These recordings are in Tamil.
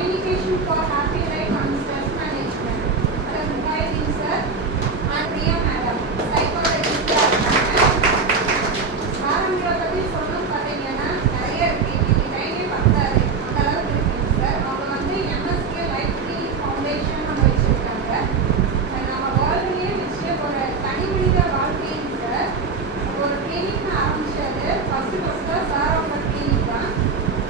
communication for happy life and stress management. Madam Mukhaydin sir and Priya madam, psychologist ஆரம்பிகளை பற்றி சொல்லணும் பார்த்தீங்கன்னா நிறைய இருக்கு. இன்னைக்கு டைமே பத்தாது, அந்த அளவுக்கு இருக்குங்க சார். அவங்க வந்து எம்எஸ்கே லைஃப் ஹீலிங் ஃபவுண்டேஷன் நம்ம வச்சிருக்காங்க. நம்ம வேர்ல்டுலேயே வச்சு ஒரு தனி மனித வாழ்க்கைங்க சார். ஒரு கிளினிக் ஆரம்பிச்சது ஃபர்ஸ்ட் சார் அவங்க கிளினிக் தான்.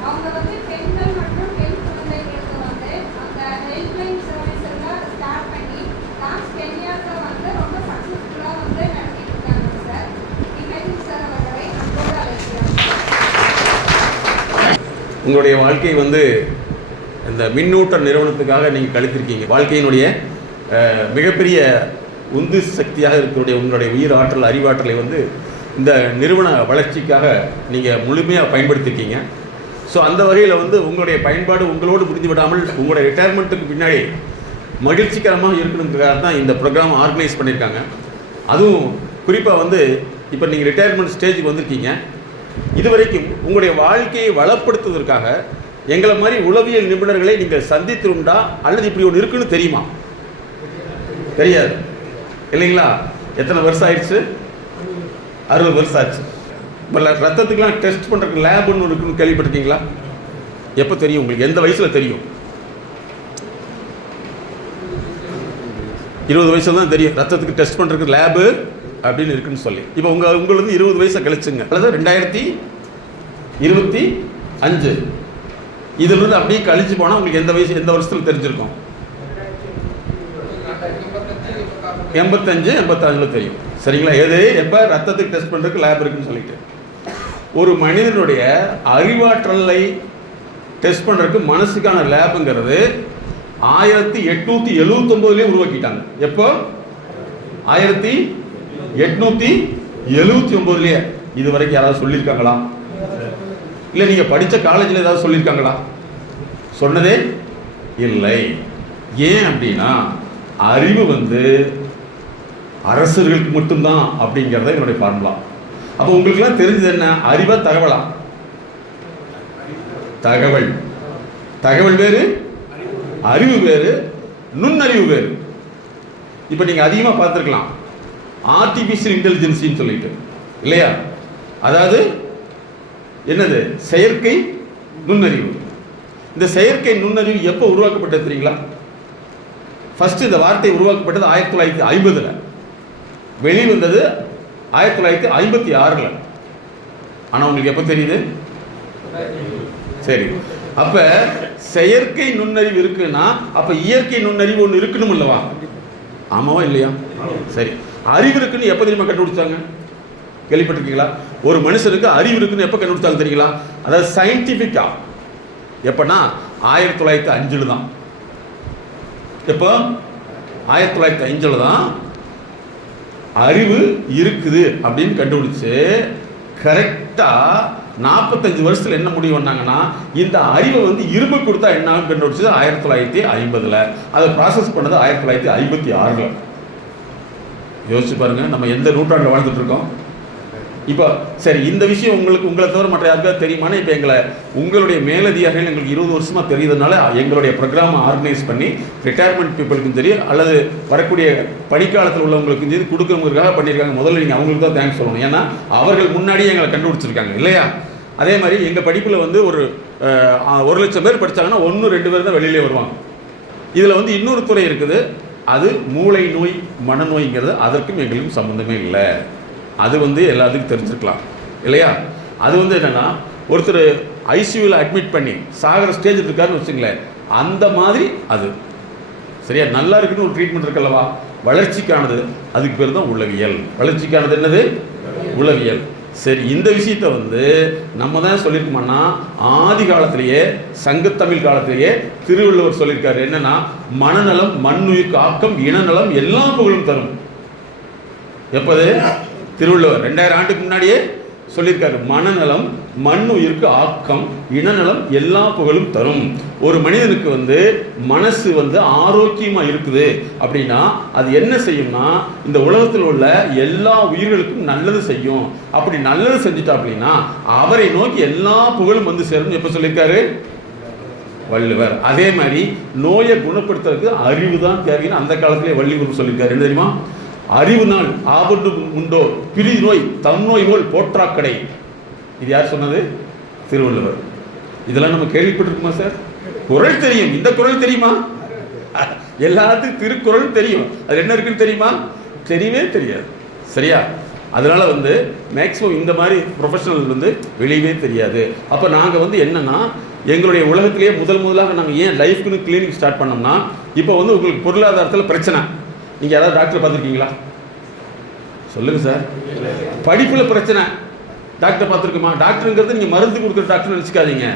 அவங்க வந்து பெண்கள் மற்றும் பெண் குழந்தைகளுக்கு வந்து அந்த ஹெல்ப்லைன் சர்வீஸ் எல்லாம் ஸ்டார்ட் பண்ணி லாஸ்ட் 10 இயர்ஸாக வந்து ரொம்ப சக்ஸஸ்ஃபுல்லாக வந்து நடத்திட்டு இருக்காங்க சார். இமேஜின் சார் அவர்களை அன்போடு அழைக்கிறோம். உங்களுடைய வாழ்க்கை வந்து இந்த மின்னூட்ட நிறுவனத்துக்காக நீங்கள் கழித்திருக்கீங்க. வாழ்க்கையினுடைய மிகப்பெரிய உந்து சக்தியாக இருக்கக்கூடிய உங்களுடைய உயிர் ஆற்றல் அறிவாற்றலை வந்து இந்த நிறுவன வளர்ச்சிக்காக நீங்கள் முழுமையாக பயன்படுத்தியிருக்கீங்க. ஸோ அந்த வகையில் வந்து உங்களுடைய பயன்பாடு உங்களோடு முடிந்து விடாமல் உங்களுடைய ரிட்டையர்மெண்ட்டுக்கு பின்னாடி மகிழ்ச்சிகரமாக இருக்கணுங்கிறதுக்காக தான் இந்த ப்ரோக்ராம் ஆர்கனைஸ் பண்ணியிருக்காங்க. அதுவும் குறிப்பாக வந்து இப்போ நீங்கள் ரிட்டையர்மெண்ட் ஸ்டேஜுக்கு வந்திருக்கீங்க. இதுவரைக்கும் உங்களுடைய வாழ்க்கையை வளப்படுத்துவதற்காக எங்களை மாதிரி உளவியல் நிபுணர்களை நீங்கள் சந்தித்திருந்தா அல்லது இப்படி ஒன்று இருக்குன்னு தெரியுமா? தெரியாது இல்லைங்களா? எத்தனை வருஷம் ஆயிடுச்சு? 60 வருஷம் ஆச்சு. இப்போ ரத்தத்துக்கெலாம் டெஸ்ட் பண்ணுறதுக்கு லேப்னு இருக்குன்னு கேள்விப்பட்டிருக்கீங்களா? எப்போ தெரியும் உங்களுக்கு? எந்த வயசில் தெரியும்? 20 வயசுல தான் தெரியும் ரத்தத்துக்கு டெஸ்ட் பண்ணுறதுக்கு லேபு அப்படின்னு இருக்குன்னு சொல்லி. இப்போ உங்களுக்கு 20 வயசை கழிச்சுங்க, அல்லது 2025 இதிலிருந்து அப்படியே கழிச்சு போனால் உங்களுக்கு எந்த வயசு எந்த வருஷத்தில் தெரிஞ்சிருக்கும்? 85 86 தெரியும். சரிங்களா? எது எப்போ ரத்தத்துக்கு டெஸ்ட் பண்ணுறதுக்கு லேப் இருக்குன்னு சொல்லிட்டு. ஒரு மனிதனுடைய அறிவாற்றலை டெஸ்ட் பண்ணுறதுக்கு மனசுக்கான லேபுங்கிறது 1879 உருவாக்கிட்டாங்க. எப்போ? 1879. இது வரைக்கும் யாராவது சொல்லியிருக்காங்களா? இல்லை நீங்கள் படித்த காலேஜில் ஏதாவது சொல்லியிருக்காங்களா? சொன்னதே இல்லை. ஏன் அப்படின்னா அறிவு வந்து அரசர்களுக்கு மட்டும்தான் அப்படிங்கிறத என்னுடைய ஃபார்முலா. அப்போ உங்களுக்குலாம் தெரிஞ்சது என்ன? அறிவா தகவலா? தகவல். தகவல் வேறு, அறிவு வேறு, நுண்ணறிவு வேறு. இப்போ நீங்கள் அதிகமாக பார்த்துருக்கலாம் ஆர்டிஃபிஷியல் இன்டெலிஜென்சின்னு சொல்லிட்டு, இல்லையா? அதாவது என்னது? செயற்கை நுண்ணறிவு. இந்த செயற்கை நுண்ணறிவு எப்போ உருவாக்கப்பட்டது தெரியுங்களா? ஃபர்ஸ்ட் இந்த வார்த்தை உருவாக்கப்பட்டது 1950. வெளிவந்தது 1956. ஆனால் உங்களுக்கு எப்போ தெரியுது? சரி, அப்போ செயற்கை நுண்ணறிவு இருக்குன்னா அப்போ இயற்கை நுண்ணறிவு ஒன்று இருக்கணும் இல்லவா? ஆமாவா இல்லையா? சரி, அறிவு இருக்குன்னு எப்போ தெரியுமா கண்டுபிடிச்சாங்க? கேள்விப்பட்டிருக்கீங்களா? ஒரு மனுஷனுக்கு அறிவு இருக்குன்னு எப்போ கண்டுபிடிச்சாங்க தெரியுங்களா? அதாவது சயின்டிஃபிக்கா எப்போனா 1905 தான். எப்போ? 1905 தான் அறிவு இருக்குது அப்படின்னு கண்டுபிடிச்சு கரெக்டாக 45 வருஷத்தில் என்ன முடிவு பண்ணாங்கன்னா இந்த அறிவை வந்து இரும்பு கொடுத்தா என்ன கண்டுபிடிச்சது 1950. அதை ப்ராசஸ் பண்ணது 1956. யோசிச்சு பாருங்க, நம்ம எந்த நூற்றாண்டில் வாழ்ந்துட்டு இருக்கோம் இப்போ. சரி, இந்த விஷயம் உங்களை தவிர மற்ற யாருக்காவது தெரியுமானா? இப்போ உங்களுடைய மேலதிகாரிகள் எங்களுக்கு 20 வருஷமாக தெரியுதுனால எங்களுடைய ப்ரோக்ராமை ஆர்கனைஸ் பண்ணி ரிட்டையர்மெண்ட் பீப்புளுக்கும் சரி அல்லது வரக்கூடிய பணிக்காலத்தில் உள்ளவங்களுக்கும் சரி கொடுக்குறவங்களுக்காக பண்ணியிருக்காங்க. முதல்ல நீங்கள் அவங்களுக்கு தான் தேங்க்ஸ் சொல்லணும். ஏன்னா அவர்கள் முன்னாடியே எங்களை கண்டுபிடிச்சிருக்காங்க இல்லையா? அதே மாதிரி எங்கள் படிப்பில் வந்து ஒரு 1,00,000 பேர் படித்தாங்கன்னா 1-2 பேர் தான் வெளியிலே வருவாங்க. இதில் வந்து இன்னொரு துறை இருக்குது, அது மூளை நோய் மனநோய்ங்கிறது. அதற்கும் எங்களுக்கும் சம்மந்தமே இல்லை. அது வந்து எல்லாத்துக்கும் தெரிஞ்சிருக்கலாம் இல்லையா? அது வந்து என்னென்னா ஒருத்தர் ஐசியூவில் அட்மிட் பண்ணி சாகிற ஸ்டேஜ் இருக்காருன்னு வச்சுங்களேன், அந்த மாதிரி அது சரியா நல்லா இருக்குன்னு ஒரு ட்ரீட்மெண்ட் இருக்குல்லவா? வளர்ச்சிக்கானது அதுக்கு பேர் தான் உளவியல். வளர்ச்சிக்கானது என்னது? உளவியல். சரி, இந்த விஷயத்தை வந்து நம்ம தான் சொல்லியிருக்கோம்னா ஆதி காலத்திலேயே சங்கத்தமிழ் காலத்திலேயே திருவள்ளுவர் சொல்லியிருக்காரு. என்னன்னா மனநலம் மண்ணுயிர்க்கு ஆக்கம் இனநலம் எல்லா புகழும் தரும். எப்போது? திருவள்ளுவர் 2000 ஆண்டுக்கு முன்னாடியே சொல்லியிருக்காரு. மனநலம் மண்ணுயிர்க்கு ஆக்கம் இனநலம் எல்லா புகழும் தரும். ஒரு மனிதனுக்கு வந்து மனசு வந்து ஆரோக்கியமா இருக்குது அப்படின்னா அது என்ன செய்யும்னா இந்த உலகத்தில் உள்ள எல்லா உயிர்களுக்கும் நல்லது செய்யும். அப்படி நல்லது செஞ்சுட்டா அப்படின்னா அவரை நோக்கி எல்லா புகழும் வந்து சேரும். எப்ப சொல்லியிருக்காரு? வள்ளுவர். அதே மாதிரி நோயை குணப்படுத்துறதுக்கு அறிவு தான் தேவைன்னு அந்த காலத்திலே வள்ளுவர் சொல்லியிருக்காரு. என்ன தெரியுமா? அறிவு நாள் ஆபத்து உண்டோ பிரி நோய் தம் நோய் போல் போற்றாக்கடை. இது யார் சொன்னது? திருவள்ளுவர். இதெல்லாம் நம்ம கேள்விப்பட்டிருக்குமா சார்? குறள் தெரியும், இந்த குறள் தெரியுமா? எல்லாத்துக்கும் திருக்குறள் தெரியும், அது என்ன இருக்குன்னு தெரியுமா? தெரியவே தெரியாது. சரியா? அதனால மேக்ஸிமம் இந்த மாதிரி ப்ரொஃபஷனல் வெளியவே தெரியாது. அப்போ நாங்கள் என்னன்னா எங்களுடைய உலகத்திலேயே முதலாக நாங்கள் ஏன் லைஃப்க்குன்னு கிளினிக் ஸ்டார்ட் பண்ணோம்னா, இப்போ உங்களுக்கு பொருளாதாரத்தில் பிரச்சனை. நீங்கள் யாராவது டாக்டர் பார்த்துருக்கீங்களா? சொல்லுங்கள் சார். படிப்பில் பிரச்சனை, டாக்டர் பார்த்துருக்குமா? டாக்டருங்கிறது நீங்கள் மருந்து கொடுக்குற டாக்டர் நினச்சிக்காதீங்க.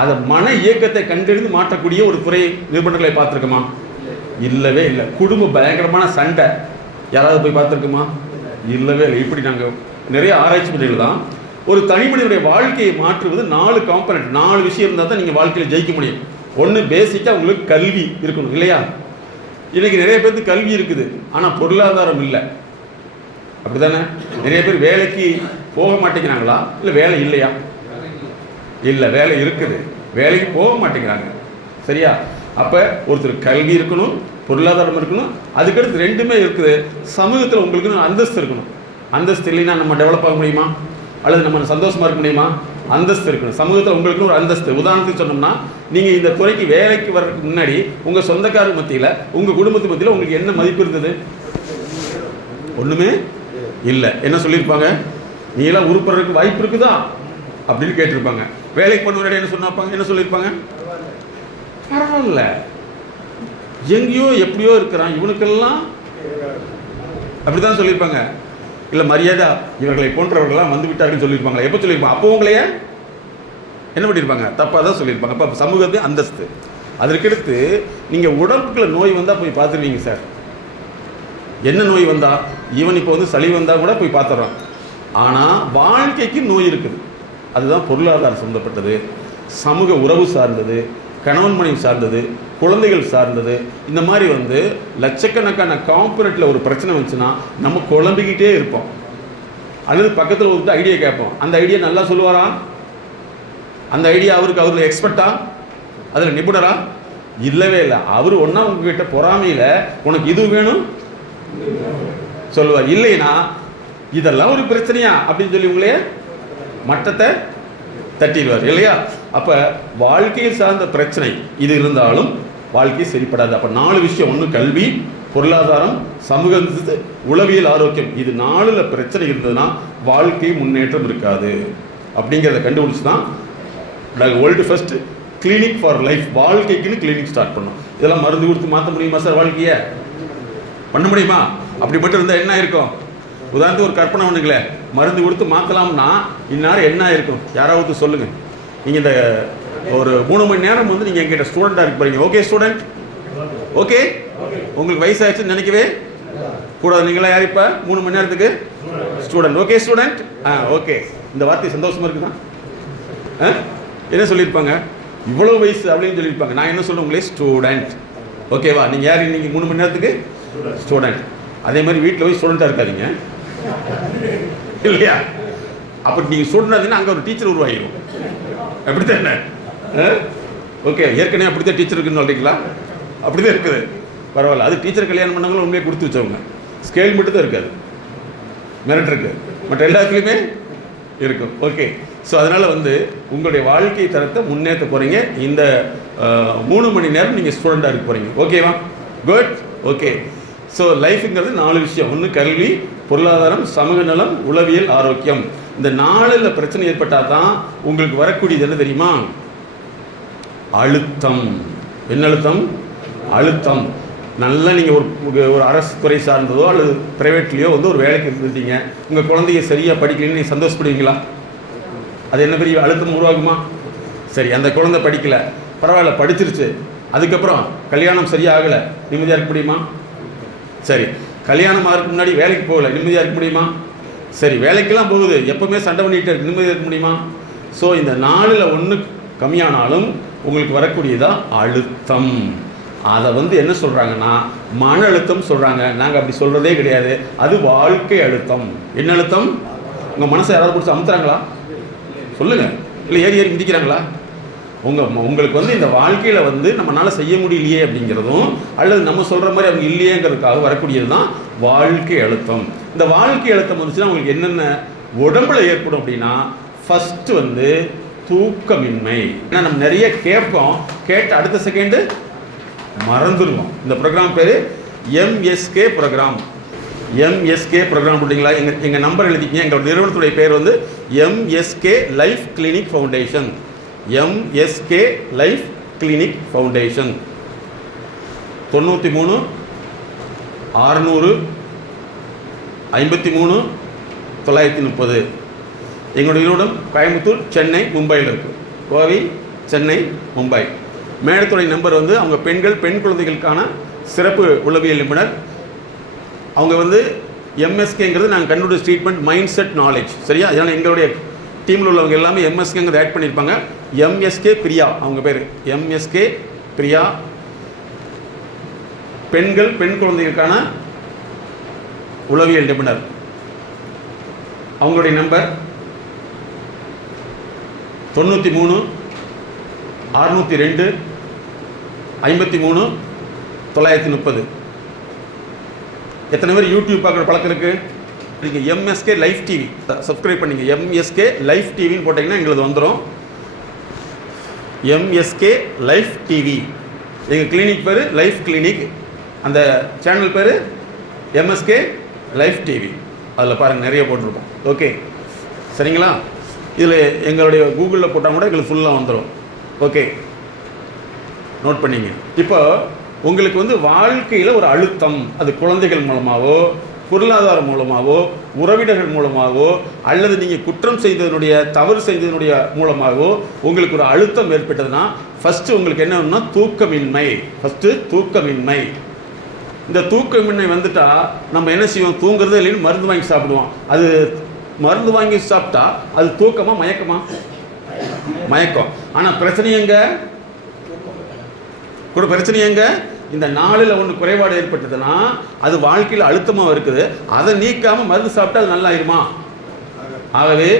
அதை மன இயக்கத்தை கண்டறிந்து மாற்றக்கூடிய ஒரு துறை நிபுணர்களை பார்த்துருக்குமா? இல்லவே இல்லை. குடும்ப பயங்கரமான சண்டை, யாராவது போய் பார்த்துருக்குமா? இல்லவே இல்லை. இப்படி நாங்கள் நிறைய ஆராய்ச்சி பண்ணிகள் தான் ஒரு தனிமனிதனுடைய வாழ்க்கையை மாற்றுவது 4 காம்பனண்ட், 4 விஷயம் இருந்தால் தான் நீங்கள் வாழ்க்கையில் ஜெயிக்க முடியும். ஒன்று பேசிக்காக உங்களுக்கு கல்வி இருக்கணும் இல்லையா? இன்னைக்கு நிறைய பேருக்கு கல்வி இருக்குது, ஆனால் பொருளாதாரம் இல்லை. அப்படிதானே? நிறைய பேர் வேலைக்கு போக மாட்டேங்கிறாங்களா? இல்லை வேலை இல்லையா? இல்லை, வேலை இருக்குது, வேலைக்கு போக மாட்டேங்கிறாங்க. சரியா? அப்போ ஒருத்தர் கல்வி இருக்கணும், பொருளாதாரம் இருக்கணும், அதுக்கடுத்து 2மே இருக்குது. சமூகத்தில் உங்களுக்கு அந்தஸ்து இருக்கணும். அந்தஸ்து இல்லைன்னா நம்ம டெவலப் ஆக முடியுமா? அல்லது நம்ம சந்தோஷமாக இருக்க முடியுமா? அந்தஸ்து இருக்கணும். சமூகத்தில் உங்களுக்கு ஒரு அந்தஸ்து. உதாரணத்துக்கு சொன்னோம்னா, நீங்கள் இந்த துறைக்கு வேலைக்கு வர்றதுக்கு முன்னாடி உங்கள் சொந்தக்காரர் மத்தியில், உங்கள் குடும்பத்து மத்தியில் உங்களுக்கு என்ன மதிப்பு இருந்தது? ஒன்றுமே இல்லை. என்ன சொல்லியிருப்பாங்க? நீ எல்லாம் உருப்படுறதுக்கு வாய்ப்பு இருக்குதா அப்படின்னு கேட்டிருப்பாங்க. வேலைக்கு பண்ண என்ன சொன்னாப்பாங்க? என்ன சொல்லியிருப்பாங்க? பரவாயில்ல, எங்கேயோ எப்படியோ இருக்கிறான், இவனுக்கெல்லாம் அப்படித்தான் சொல்லியிருப்பாங்க. இல்லை மரியாதை இவர்களை போன்றவர்கள்லாம் வந்து விட்டார்கள் சொல்லியிருப்பாங்களா? எப்போ சொல்லியிருப்பாங்க? அப்போ உங்களையே என்ன பண்ணியிருப்பாங்க? தப்பாக தான் சொல்லியிருப்பாங்க. அப்போ சமூகத்து அந்தஸ்து. அதற்கடுத்து நீங்கள் உடம்புக்குள்ள நோய் வந்தால் போய் பார்த்துருவீங்க சார். என்ன நோய் வந்தால், ஈவன் இப்போ சளி வந்தால் கூட போய் பார்த்துட்றோம். ஆனால் வாழ்க்கைக்கு நோய் இருக்குது. அதுதான் பொருளாதாரம் சம்மந்தப்பட்டது, சமூக உறவு சார்ந்தது, கணவன் மனைவி சார்ந்தது, குழந்தைகள் சார்ந்தது. இந்த மாதிரி லட்சக்கணக்கான காம்பனெண்ட்டில் ஒரு பிரச்சனை வந்துச்சுன்னா நம்ம குழம்பிக்கிட்டே இருப்போம். அல்லது பக்கத்தில் ஒரு ஐடியா கேட்போம். அந்த ஐடியா நல்லா சொல்லுவாரா? அந்த ஐடியா அவருக்கு எக்ஸ்பர்ட்டா? அதில் நிபுணரா? இல்லவே இல்லை. அவர் ஒன்றா உங்ககிட்ட பொறாமையில் உனக்கு இது வேணும் சொல்லுவார். இல்லைன்னா இதெல்லாம் ஒரு பிரச்சனையா அப்படின்னு சொல்லி உங்களே மட்டத்தை தட்டிடுவார் இல்லையா? அப்போ வாழ்க்கையில் சார்ந்த பிரச்சனை இது இருந்தாலும் வாழ்க்கை சரிப்படாது. அப்போ 4 விஷயம். ஒன்று கல்வி, பொருளாதாரம், சமூக உளவியல் ஆரோக்கியம். இது 4ல் பிரச்சனை இருந்ததுன்னா வாழ்க்கை முன்னேற்றம் இருக்காது. அப்படிங்கிறத கண்டுபிடிச்சு தான் நாங்கள் world first clinic for life, வாழ்க்கைக்குன்னு கிளினிக் ஸ்டார்ட் பண்ணோம். இதெல்லாம் மருந்து கொடுத்து மாற்ற முடியுமா சார்? வாழ்க்கையை பண்ண முடியுமா? அப்படி மட்டும் இருந்தால் என்ன இருக்கும்? உதாரணத்துக்கு ஒரு கற்பனை பண்ணுங்களேன், மருந்து கொடுத்து மாற்றலாம்னா இந்நேரம் என்ன இருக்கும்? யாராவது சொல்லுங்கள். நீங்கள் இந்த ஒரு 3 மணி நேரம் நீங்கள் எங்கிட்ட ஸ்டூடெண்ட்டாக இருக்க போகிறீங்க. Okay student? ஓகே, உங்களுக்கு வயசாகிடுச்சுன்னு நினைக்கவே கூடாது. நீங்களா யார் இப்போ 3 மணி நேரத்துக்கு ஸ்டூடெண்ட்? Okay student? ஓகே. இந்த வார்த்தை சந்தோஷமாக இருக்குதா? என்ன சொல்லியிருப்பாங்க? இவ்வளோ வயசு அப்படின்னு சொல்லியிருப்பாங்க. நான் என்ன சொல்கிறேன்? உங்களே ஸ்டூடெண்ட். ஓகேவா? நீங்கள் யார் இன்னைக்கு 3 மணி நேரத்துக்கு ஸ்டூடெண்ட். அதே மாதிரி வீட்டில் போய் ஸ்டூடெண்ட்டாக இருக்காதீங்க இல்லையா? அப்படி நீங்கள் ஸ்டூடெண்டாக இருந்தீங்கன்னா அங்கே ஒரு டீச்சர் உருவாகிடும். அப்படித்தானே? ஓகே, ஏற்கனவே அப்படித்தான் டீச்சர் இருக்குன்னு சொல்கிறீங்களா? அப்படி தான் இருக்குது. பரவாயில்ல. அது டீச்சர் கல்யாணம் பண்ணவங்களும் உண்மையை கொடுத்து வச்சவங்க. ஸ்கேல் மட்டும் தான் இருக்காது, மெரிட் இருக்குது, மற்ற எல்லாத்துலேயுமே இருக்கும். ஓகே. ஸோ அதனால் உங்களுடைய வாழ்க்கை தரத்தை முன்னேற்ற போகிறீங்க. இந்த 3 மணி நேரம் நீங்கள் ஸ்டூடெண்ட்டாக இருக்க போகிறீங்க. ஓகேவா? குட். ஓகே. ஸோ லைஃபுங்கிறது 4 விஷயம். ஒன்று கல்வி, பொருளாதாரம், சமூக நலம், உளவியல் ஆரோக்கியம். இந்த 4ல் பிரச்சனை ஏற்பட்டால் தான் உங்களுக்கு வரக்கூடியது என்ன தெரியுமா? அழுத்தம். என்ன அழுத்தம்? அழுத்தம். நல்லா நீங்கள் ஒரு அரசு துறை சார்ந்ததோ அல்லது ப்ரைவேட்லேயோ ஒரு வேலைக்கு இருந்துட்டீங்க, உங்கள் குழந்தைய சரியாக படிக்கலன்னு நீங்கள் சந்தோஷப்படுவீங்களா? அது என்ன பெரிய அழுத்தம் உருவாகுமா? சரி, அந்த குழந்தை படிக்கலை, பரவாயில்ல, படிச்சிருச்சு, அதுக்கப்புறம் கல்யாணம் சரியாகலை, நிம்மதியாக இருக்க முடியுமா? சரி, கல்யாணம் ஆகிறதுக்கு முன்னாடி வேலைக்கு போகலை, நிம்மதியாக இருக்க முடியுமா? சரி, வேலைக்கெல்லாம் போகுது, எப்போவுமே சண்டை பண்ணிகிட்டே இருக்கு, நிம்மதியாக இருக்க முடியுமா? ஸோ இந்த 4ல் 1 கம்மியானாலும் உங்களுக்கு வரக்கூடியதான் அழுத்தம். அதை என்ன சொல்கிறாங்கன்னா மன அழுத்தம் சொல்கிறாங்க. நாங்கள் அப்படி சொல்கிறதே கிடையாது. அது வாழ்க்கை அழுத்தம். என்ன அழுத்தம்? உங்கள் மனசை யாராவது பிடிச்சி அமுத்துறாங்களா? சொல்லுங்கள். இல்லை ஏறி ஏறி மிதிக்கிறாங்களா? உங்களுக்கு வந்து இந்த வாழ்க்கையில் வந்து நம்மளால் செய்ய முடியலையே அப்படிங்கிறதும் அல்லது நம்ம சொல்கிற மாதிரி அவங்க இல்லையேங்கிறதுக்காக வரக்கூடியது தான் வாழ்க்கை அழுத்தம். இந்த வாழ்க்கை அழுத்தம் வந்துச்சுன்னா உங்களுக்கு என்னென்ன உடம்புல ஏற்படும் அப்படின்னா, ஃபஸ்ட்டு வந்து தூக்கமின்மை. ஏன்னா நம்ம நிறைய கேட்போம், கேட்ட அடுத்த செகண்டு மறந்துடுவோம். இந்த ப்ரோக்ராம் பேர் MSK ப்ரோக்ராம். MSK ப்ரோக்ராம் போட்டிங்களா? எங்கள் நம்பர் எழுதிக்கிங்க. எங்களோட நிறுவனத்துடைய பேர் வந்து MSK life clinic foundation. MSK life clinic foundation. 93 600 53 930. எங்களுடைய நிறுவனம் கோயம்புத்தூர், சென்னை, மும்பையில் இருக்குது. கோவை, சென்னை, மும்பை. மேடத்துடைய நம்பர் வந்து அவங்க பெண் குழந்தைகளுக்கான சிறப்பு உளவியல் நிபுணர். அவங்க வந்து MSKங்கிறது நாங்கள் கண்டுபிடிச்ச ட்ரீட்மெண்ட் மைண்ட் செட் நாலேஜ். சரியா? அதனால் எங்களுடைய டீமில் உள்ளவங்க எல்லாமே MSKங்கிறது ஆட் பண்ணியிருப்பாங்க. MSK பிரியா அவங்க பேர். MSK பிரியா பெண் குழந்தைகளுக்கான உளவியல் நிபுணர். அவங்களுடைய நம்பர் 93 602 53 930. எத்தனை பேர் யூடியூப் பார்க்குற பழக்கம் இருக்குது? நீங்கள் MSK லைஃப் டிவி சப்ஸ்கிரைப் பண்ணிங்க. MSK லைஃப் டிவின்னு போட்டிங்கன்னா எங்களுக்கு வந்துடும். MSK life TV. எங்கள் கிளினிக் பேர் லைஃப் கிளினிக். அந்த சேனல் பேர் MSK லைஃப் டிவி. அதில் பாருங்கள், நிறைய போட்டிருக்கோம். ஓகே, சரிங்களா? இதில் எங்களுடைய கூகுளில் போட்டால் கூட எங்களுக்கு ஃபுல்லாக வந்துடும். ஓகே, நோட் பண்ணிங்க. இப்போ உங்களுக்கு வந்து வாழ்க்கையில் ஒரு அழுத்தம், அது குழந்தைகள் மூலமாகவோ, பொருளாதாரம் மூலமாகவோ, உறவினர்கள் மூலமாகவோ, அல்லது நீங்கள் குற்றம் செய்ததனுடைய தவறு செய்ததனுடைய மூலமாகவோ உங்களுக்கு ஒரு அழுத்தம் ஏற்பட்டதுன்னா ஃபஸ்ட்டு உங்களுக்கு என்ன வேணும்னா தூக்கமின்மை. ஃபஸ்ட்டு தூக்கமின்மை. இந்த தூக்கமின்மை வந்துட்டா நம்ம என்ன செய்வோம்? தூங்குறதே இல்லைன்னு மருந்து வாங்கி சாப்பிடுவோம். அது மருந்து வாங்கி சாப்பிட்டா அது தூக்கமா மயக்கமா? மயக்கம். ஆனால் பிரச்சனை எங்க? இந்த நாளில் ஒன்று குறைபாடு ஏற்பட்டதுன்னா அது வாழ்க்கையில் அழுத்தமாக இருக்குது. அதை நீக்காமல் மருந்து சாப்பிட்டா அது நல்லா ஆயிருமா? ஆகவே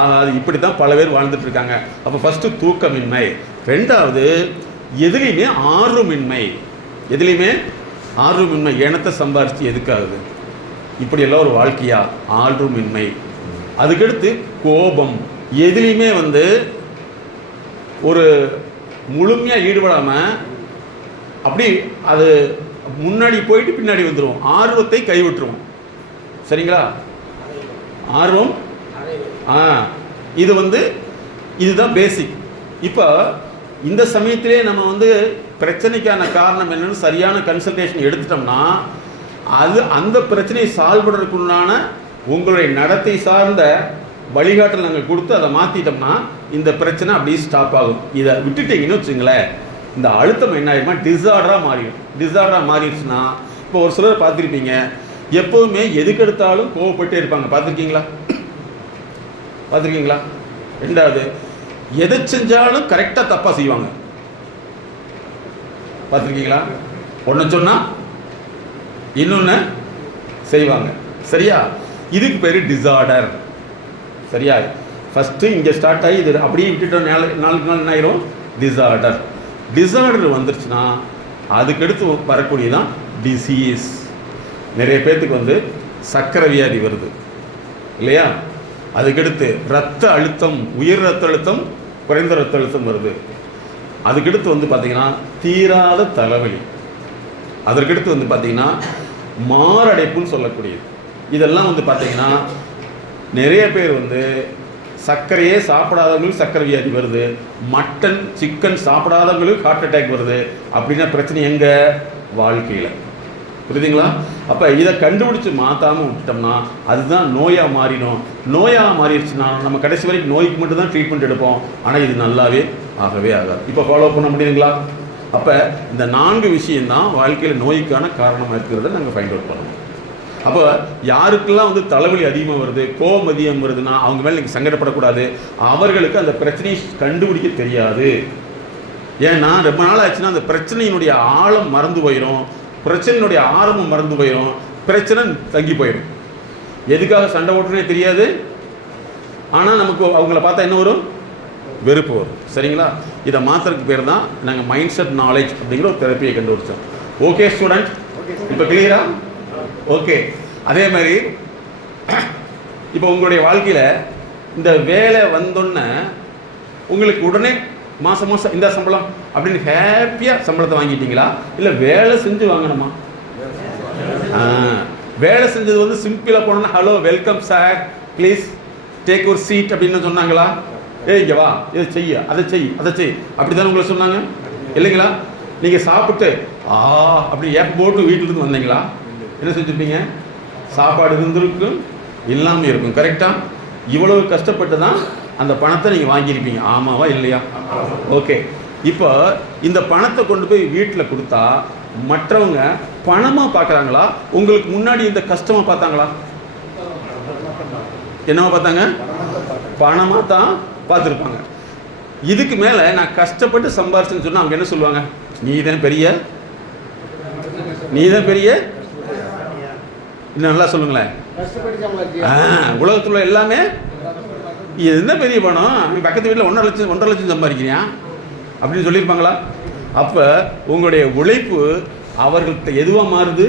அது இப்படி தான் பல பேர் வாழ்ந்துட்டு இருக்காங்க. அப்போ ஃபஸ்ட்டு தூக்கமின்மை. ரெண்டாவது எதுலேயுமே ஆர்வமின்மை. எண்ணத்தை சம்பாரிச்சு எதுக்காகுது? இப்படியெல்லாம் ஒரு வாழ்க்கையா? ஆர்வமின்மை. அதுக்கடுத்து கோபம். எதுலேயுமே வந்து ஒரு முழுமையாக ஈடுபடாமல் அப்படி அது முன்னாடி போயிட்டு பின்னாடி வந்துடும். ஆர்வத்தை கைவிட்டுருவோம். சரிங்களா? ஆர்வம் இது வந்து இதுதான் பேசிக். இப்போ இந்த சமயத்திலே நம்ம வந்து பிரச்சனைக்கான காரணம் என்னன்னு சரியான கன்சல்டேஷன் எடுத்துட்டோம்னா அது அந்த பிரச்சனையை சால்வ் பண்ணுறதுக்குள்ளான உங்களுடைய நடத்தை சார்ந்த வழிகாட்டல் நாங்கள் கொடுத்து அதை மாற்றிட்டோம்னா இந்த பிரச்சனை அப்படியே ஸ்டாப் ஆகும். இதை விட்டுட்டீங்கன்னு வச்சுங்களேன், இந்த அழுத்தம் என்ன ஆகிடுமா? டிஸார்டராக மாறிடுச்சுன்னா இப்போ ஒரு சிலர் பார்த்துருப்பீங்க, எப்போவுமே எதுக்கு எடுத்தாலும் கோவப்பட்டே இருப்பாங்க. பார்த்துருக்கீங்களா? ரெண்டாவது, எதை செஞ்சாலும் கரெக்டாக தப்பாக செய்வாங்க. பார்த்துருக்கீங்களா? ஒன்று சொன்னால் இன்னொன்று செய்வாங்க. சரியா? இதுக்கு பேர் டிஸார்டர். சரியா? ஃபஸ்ட்டு இங்கே ஸ்டார்ட் ஆகி இது அப்படியே விட்டுட்டோம், நாளுக்கு நாள் என்ன ஆயிரும்? டிஸார்டர் வந்துருச்சுன்னா அதுக்கடுத்து வரக்கூடியதான் டிசீஸ். நிறைய பேர்த்துக்கு வந்து சர்க்கரை வியாதி வருது இல்லையா? அதுக்கடுத்து ரத்த அழுத்தம், உயர் ரத்த அழுத்தம், குறைந்த ரத்த அழுத்தம் வருது. அதுக்கடுத்து வந்து பார்த்திங்கன்னா தீராத தலைவலி. அதற்கடுத்து வந்து பார்த்திங்கன்னா மாரடைப்புன்னு சொல்லக்கூடியது. இதெல்லாம் வந்து பார்த்திங்கன்னா நிறைய பேர் வந்து சர்க்கரையே சாப்பிடாதவங்களுக்கு சர்க்கரை வியாதி வருது, மட்டன் சிக்கன் சாப்பிடாதவங்களுக்கு ஹார்ட் அட்டாக் வருது. அப்படின்னா பிரச்சனை எங்கே? வாழ்க்கையில். புரியுதுங்களா? அப்போ இதை கண்டுபிடிச்சி மாற்றாமல் விட்டுட்டோம்னா அதுதான் நோயாக மாறிடும். நோயாக மாறிடுச்சுன்னா நம்ம கடைசி வரைக்கும் நோய்க்கு மட்டும் தான் ட்ரீட்மெண்ட் எடுப்போம். ஆனால் இது நல்லாவே ஆகவே ஆகாது. இப்போ ஃபாலோ பண்ண முடியுதுங்களா? அப்போ இந்த 4 விஷயம்தான் வாழ்க்கையில் நோய்க்கான காரணமாக இருக்கிறத நாங்கள் ஃபைண்ட் அவுட் பண்ணணும். அப்போ யாருக்கெல்லாம் வந்து தலைவலி அதிகமாக வருது, கோபம் அதிகம் வருதுன்னா அவங்க மேலே நீங்கள் சங்கடப்படக்கூடாது. அவர்களுக்கு அந்த பிரச்சனையை கண்டுபிடிக்க தெரியாது. ஏன்னா ரொம்ப நாள் ஆச்சுன்னா அந்த பிரச்சனையினுடைய ஆழம் மறந்து போயிடும், பிரச்சனையினுடைய ஆரம்பம் மறந்து போயிடும், பிரச்சனை தங்கி போயிடும். எதுக்காக சண்டை ஓட்டுனே தெரியாது. ஆனால் நமக்கு அவங்கள பார்த்தா என்ன வரும்? வெறுப்பு வரும். சரிங்களா? இதை மாத்திரக்கு பேர் தான் நாங்கள் மைண்ட் செட் நாலேஜ் அப்படிங்கிற ஒரு தெரப்பியை கண்டுபிடிச்சோம். ஓகே ஸ்டூடெண்ட், இப்போ கிளியரா? ஓகே. அதே மாதிரி இப்போ உங்களுடைய வாழ்க்கையில் இந்த வேலை வந்தோன்னே உங்களுக்கு உடனே மாதம் மாதம் இந்த சம்பளம் அப்படின்னு ஹாப்பியாக சம்பளத்தை வாங்கிட்டீங்களா, இல்லை வேலை செஞ்சு வாங்கணுமா? வேலை செஞ்சது வந்து சிம்பிளாக போனோன்னா hello welcome sir please take ஒரு சீட் அப்படின்னு சொன்னாங்களா? இங்கே வா, இதை செய்ய, அதை செய், அதை செய், அப்படி தானே உங்களை சொன்னாங்க இல்லைங்களா? நீங்கள் சாப்பிட்டு அப்படி ஏப்ப போட்டு வீட்டிலேருந்து வந்தீங்களா? என்ன செஞ்சுருப்பீங்க? சாப்பாடு இருந்திருக்கும், இல்லாமல் இருக்கும். கரெக்டாக? இவ்வளவு கஷ்டப்பட்டு தான் அந்த பணத்தை நீங்கள் வாங்கியிருப்பீங்க. ஆமாவா இல்லையா? ஓகே. இப்போ இந்த பணத்தை கொண்டு போய் வீட்டில் கொடுத்தா மற்றவங்க பணமாக பார்க்குறாங்களா, உங்களுக்கு முன்னாடி இந்த கஷ்டமாக பார்த்தாங்களா? என்னவா பார்த்தாங்க? பணமாக தான் பார்த்துருப்பாங்க. இதுக்கு மேலே நான் கஷ்டப்பட்டு சம்பாரிச்சுன்னு சொன்னால் அவங்க என்ன சொல்லுவாங்க? நீ தான் பெரிய இன்னும் நல்லா சொல்லுங்களேன். உலகத்தில் எல்லாமே இது என்ன பெரிய பணம், நீ பக்கத்து வீட்டில் 1.5 லட்சம் சம்பாதிக்கிறியா அப்படின்னு சொல்லியிருப்பாங்களா? அப்போ உங்களுடைய உழைப்பு அவர்கள்ட்ட எதுவாக மாறுது?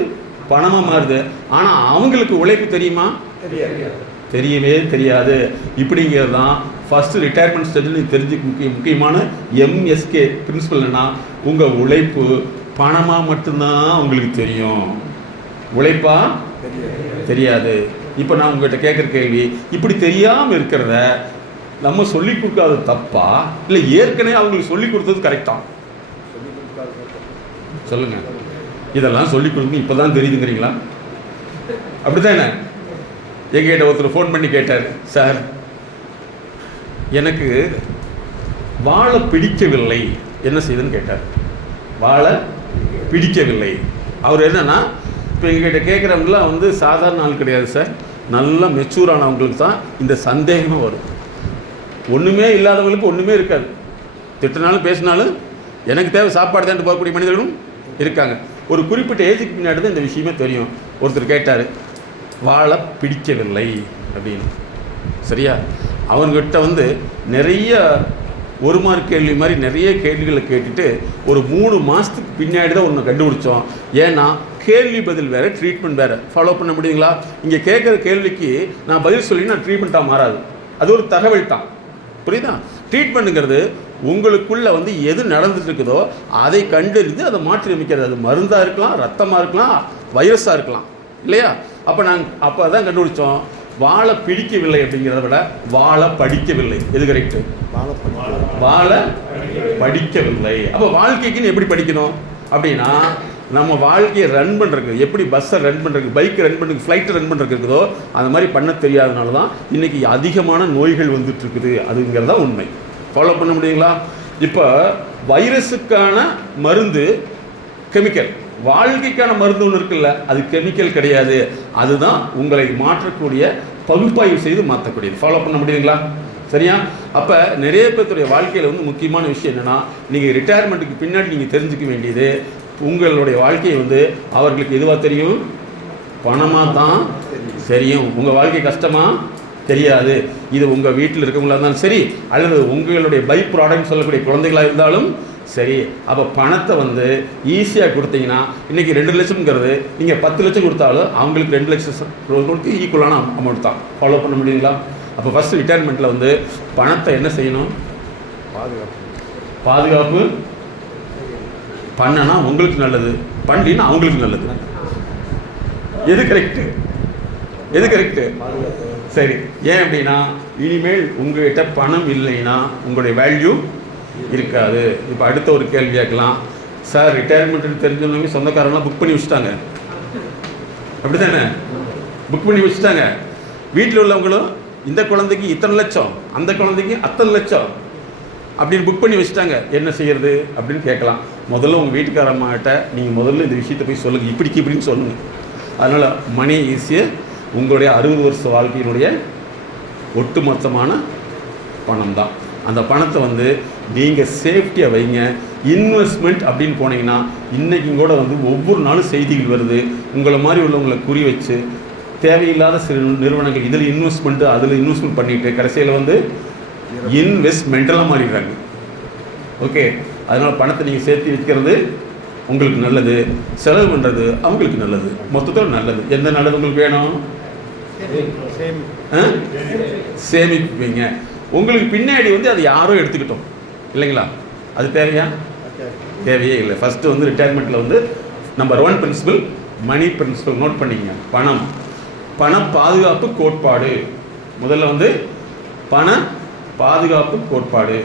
பணமாக மாறுது. ஆனால் அவங்களுக்கு உழைப்பு தெரியுமா? தெரியவே தெரியாது. இப்படிங்கிறது தான் ஃபஸ்ட்டு ரிட்டையர்மெண்ட் ஸ்டேஜில் நீங்கள் தெரிஞ்சுக்க முக்கியமான MSK பிரின்சிபல். என்னன்னா, உங்கள் உழைப்பு பணமாக மட்டும்தான் உங்களுக்கு தெரியும், உழைப்பா தெரியாது. இப்போ நான் உங்கள்கிட்ட கேட்குற கேள்வி, இப்படி தெரியாமல் இருக்கிறத நம்ம சொல்லி கொடுக்காத தப்பா, இல்லை ஏற்கனவே அவங்களுக்கு சொல்லி கொடுத்தது கரெக்டா? சொல்லுங்க. இதெல்லாம் சொல்லி கொடுங்க இப்போ தான் தெரியுதுங்கிறீங்களா? அப்படித்தானே? எங்கிட்ட ஒருத்தர் ஃபோன் பண்ணி கேட்டார், சார் எனக்கு வாழ பிடிக்கவில்லை, என்ன செய்யுதுன்னு கேட்டார். வாழ பிடிக்கவில்லை. அவர் என்னன்னா, இப்போ எங்ககிட்ட கேட்குறவங்களாம் வந்து சாதாரண ஆள் கிடையாது சார், நல்லா மெச்சூர் ஆனவங்களுக்கு தான் இந்த சந்தேகமாக வரும். ஒன்றுமே இல்லாதவங்களுக்கு ஒன்றுமே இருக்காது. திட்டினாலும் பேசினாலும் எனக்கு தேவை சாப்பாடு தான் போகக்கூடிய மனிதர்களும் இருக்காங்க. ஒரு குறிப்பிட்ட ஏஜுக்கு பின்னாடி தான் இந்த விஷயமே தெரியும். ஒருத்தர் கேட்டார், வாழ பிடிக்கவில்லை அப்படின்னு. சரியா? அவங்ககிட்ட வந்து நிறைய ஒரு மார்க் கேள்வி மாதிரி நிறைய கேள்விகளை கேட்டுட்டு ஒரு 3 மாதத்துக்கு பின்னாடி தான் ஒன்று கண்டுபிடிச்சோம். ஏன்னா கேள்வி பதில் வேறு, ட்ரீட்மெண்ட் வேறு. ஃபாலோ பண்ண முடியுங்களா? இங்கே கேட்குற கேள்விக்கு நான் பதில் சொல்லி நான் ட்ரீட்மெண்ட்டாக மாறாது. அது ஒரு தகவல் தான். புரியுதா? ட்ரீட்மெண்ட்டுங்கிறது உங்களுக்குள்ளே வந்து எது நடந்துட்டு இருக்குதோ அதை கண்டறிந்து அதை மாற்றி அமைக்கிறது. அது மருந்தாக இருக்கலாம், ரத்தமாக இருக்கலாம், வைரஸாக இருக்கலாம், இல்லையா? அப்போ தான் கண்டுபிடிச்சோம், வாழ பிடிக்கவில்லை அப்படிங்கிறத விட வாழ படிக்கவில்லை. எது கரெக்டு? வாழ படிக்கவில்லை. அப்போ வாழ்க்கைக்குன்னு எப்படி படிக்கணும் அப்படின்னா, நம்ம வாழ்க்கையை ரன் பண்ணுறதுக்கு, எப்படி பஸ்ஸை ரன் பண்ணுறதுக்கு, பைக்கை ரன் பண்ணுறதுக்கு, ஃப்ளைட்டை ரன் பண்ணுறதுக்கு இருக்குதோ அந்த மாதிரி பண்ண தெரியாதனால தான் இன்றைக்கி அதிகமான நோய்கள் வந்துட்டுருக்குது. அதுங்கிறதான் உண்மை. ஃபாலோ பண்ண முடியுங்களா? இப்போ வைரஸுக்கான மருந்து கெமிக்கல், வாழ்க்கைக்கான மருந்து ஒன்று இருக்குல்ல, அது கெமிக்கல் கிடையாது. அதுதான் உங்களை மாற்றக்கூடிய, பகுப்பாய்வு செய்து மாற்றக்கூடியது. ஃபாலோ பண்ண முடியுங்களா? சரியா? அப்போ நிறைய பேருடைய வாழ்க்கையில் வந்து முக்கியமான விஷயம் என்னென்னா, நீங்கள் ரிட்டையர்மெண்ட்டுக்கு பின்னாடி நீங்கள் தெரிஞ்சுக்க வேண்டியது, உங்களுடைய வாழ்க்கையை வந்து அவர்களுக்கு எதுவாக தெரியும்? பணமாக தான் தெரியும். உங்கள் வாழ்க்கை கஷ்டமாக தெரியாது. இது உங்கள் வீட்டில் இருக்கவங்களா இருந்தாலும் சரி, அல்லது உங்களுடைய பை ப்ராடக்ட் சொல்லக்கூடிய குழந்தைகளாக இருந்தாலும் சரி. அப்போ பணத்தை வந்து ஈஸியாக கொடுத்தீங்கன்னா, இன்றைக்கி 2 லட்சம்ங்கிறது நீங்கள் 10 லட்சம் கொடுத்தாலும் அவங்களுக்கு 2 லட்சம் கொடுத்து ஈக்குவலான அமௌண்ட் தான். ஃபாலோ பண்ண முடியுங்களா? அப்போ ஃபஸ்ட்டு ரிட்டையர்மெண்ட்டில் வந்து பணத்தை என்ன செய்யணும்? பாதுகாப்பு பண்ணனா உங்களுக்கு நல்லது, பண்ணலின்னா அவங்களுக்கு நல்லது. எது கரெக்டு? சரி. ஏன் அப்படின்னா, இனிமேல் உங்கள்கிட்ட பணம் இல்லைன்னா உங்களுடைய வேல்யூ இருக்காது. இப்போ அடுத்த ஒரு கேள்வி கேட்கலாம், சார் ரிட்டையர்மெண்ட் தெரிஞ்சவங்க சொந்தக்காரங்களாம் புக் பண்ணி வச்சுட்டாங்க, அப்படி தானே? புக் பண்ணி வச்சுட்டாங்க. வீட்டில் உள்ளவங்களும் இந்த குழந்தைக்கு இத்தனை லட்சம், அந்த குழந்தைக்கு அத்தனை லட்சம் அப்படின்னு புக் பண்ணி வச்சுட்டாங்க. என்ன செய்யறது அப்படின்னு கேட்கலாம். முதல்ல உங்கள் வீட்டுக்காரம்மாட்ட நீங்கள் முதல்ல இந்த விஷயத்தை போய் சொல்லுங்கள், இப்படின்னு சொல்லுங்கள். அதனால் மணி ஈஸியாக உங்களுடைய 60 வருஷ வாழ்க்கையினுடைய ஒட்டுமொத்தமான பணம் தான். அந்த பணத்தை வந்து நீங்கள் சேஃப்டியாக வைங்க. இன்வெஸ்ட்மெண்ட் அப்படின்னு போனீங்கன்னா, இன்றைக்கும் கூட வந்து ஒவ்வொரு நாளும் செய்திகள் வருது, உங்களை மாதிரி உள்ளவங்களை குறி வச்சு தேவையில்லாத சில நிறுவனங்கள் இதில் இன்வெஸ்ட்மெண்ட்டு அதில் இன்வெஸ்ட்மெண்ட் பண்ணிவிட்டு கடைசியில் வந்து இன்வெஸ்ட்மெண்டலாக மாறிடுறாங்க. ஓகே, அதனால் பணத்தை நீங்கள் சேர்த்து வைக்கிறது உங்களுக்கு நல்லது, செலவு பண்ணுறது அவங்களுக்கு நல்லது, மொத்தத்தில் நல்லது. எந்த நல்லது உங்களுக்கு வேணும்? சேமிப்பீங்க. உங்களுக்கு பின்னாடி வந்து அது யாரோ எடுத்துக்கிட்டோம் இல்லைங்களா? அது தேவையா? தேவையே இல்லை. ஃபஸ்ட்டு வந்து ரிட்டையர்மெண்ட்டில் வந்து நம்பர் 1 பிரின்சிபல் மணி பிரின்சிபல் நோட் பண்ணிக்கங்க. பண பாதுகாப்பு கோட்பாடு. முதல்ல வந்து பண பாதுகாப்பு கோட்பாடு.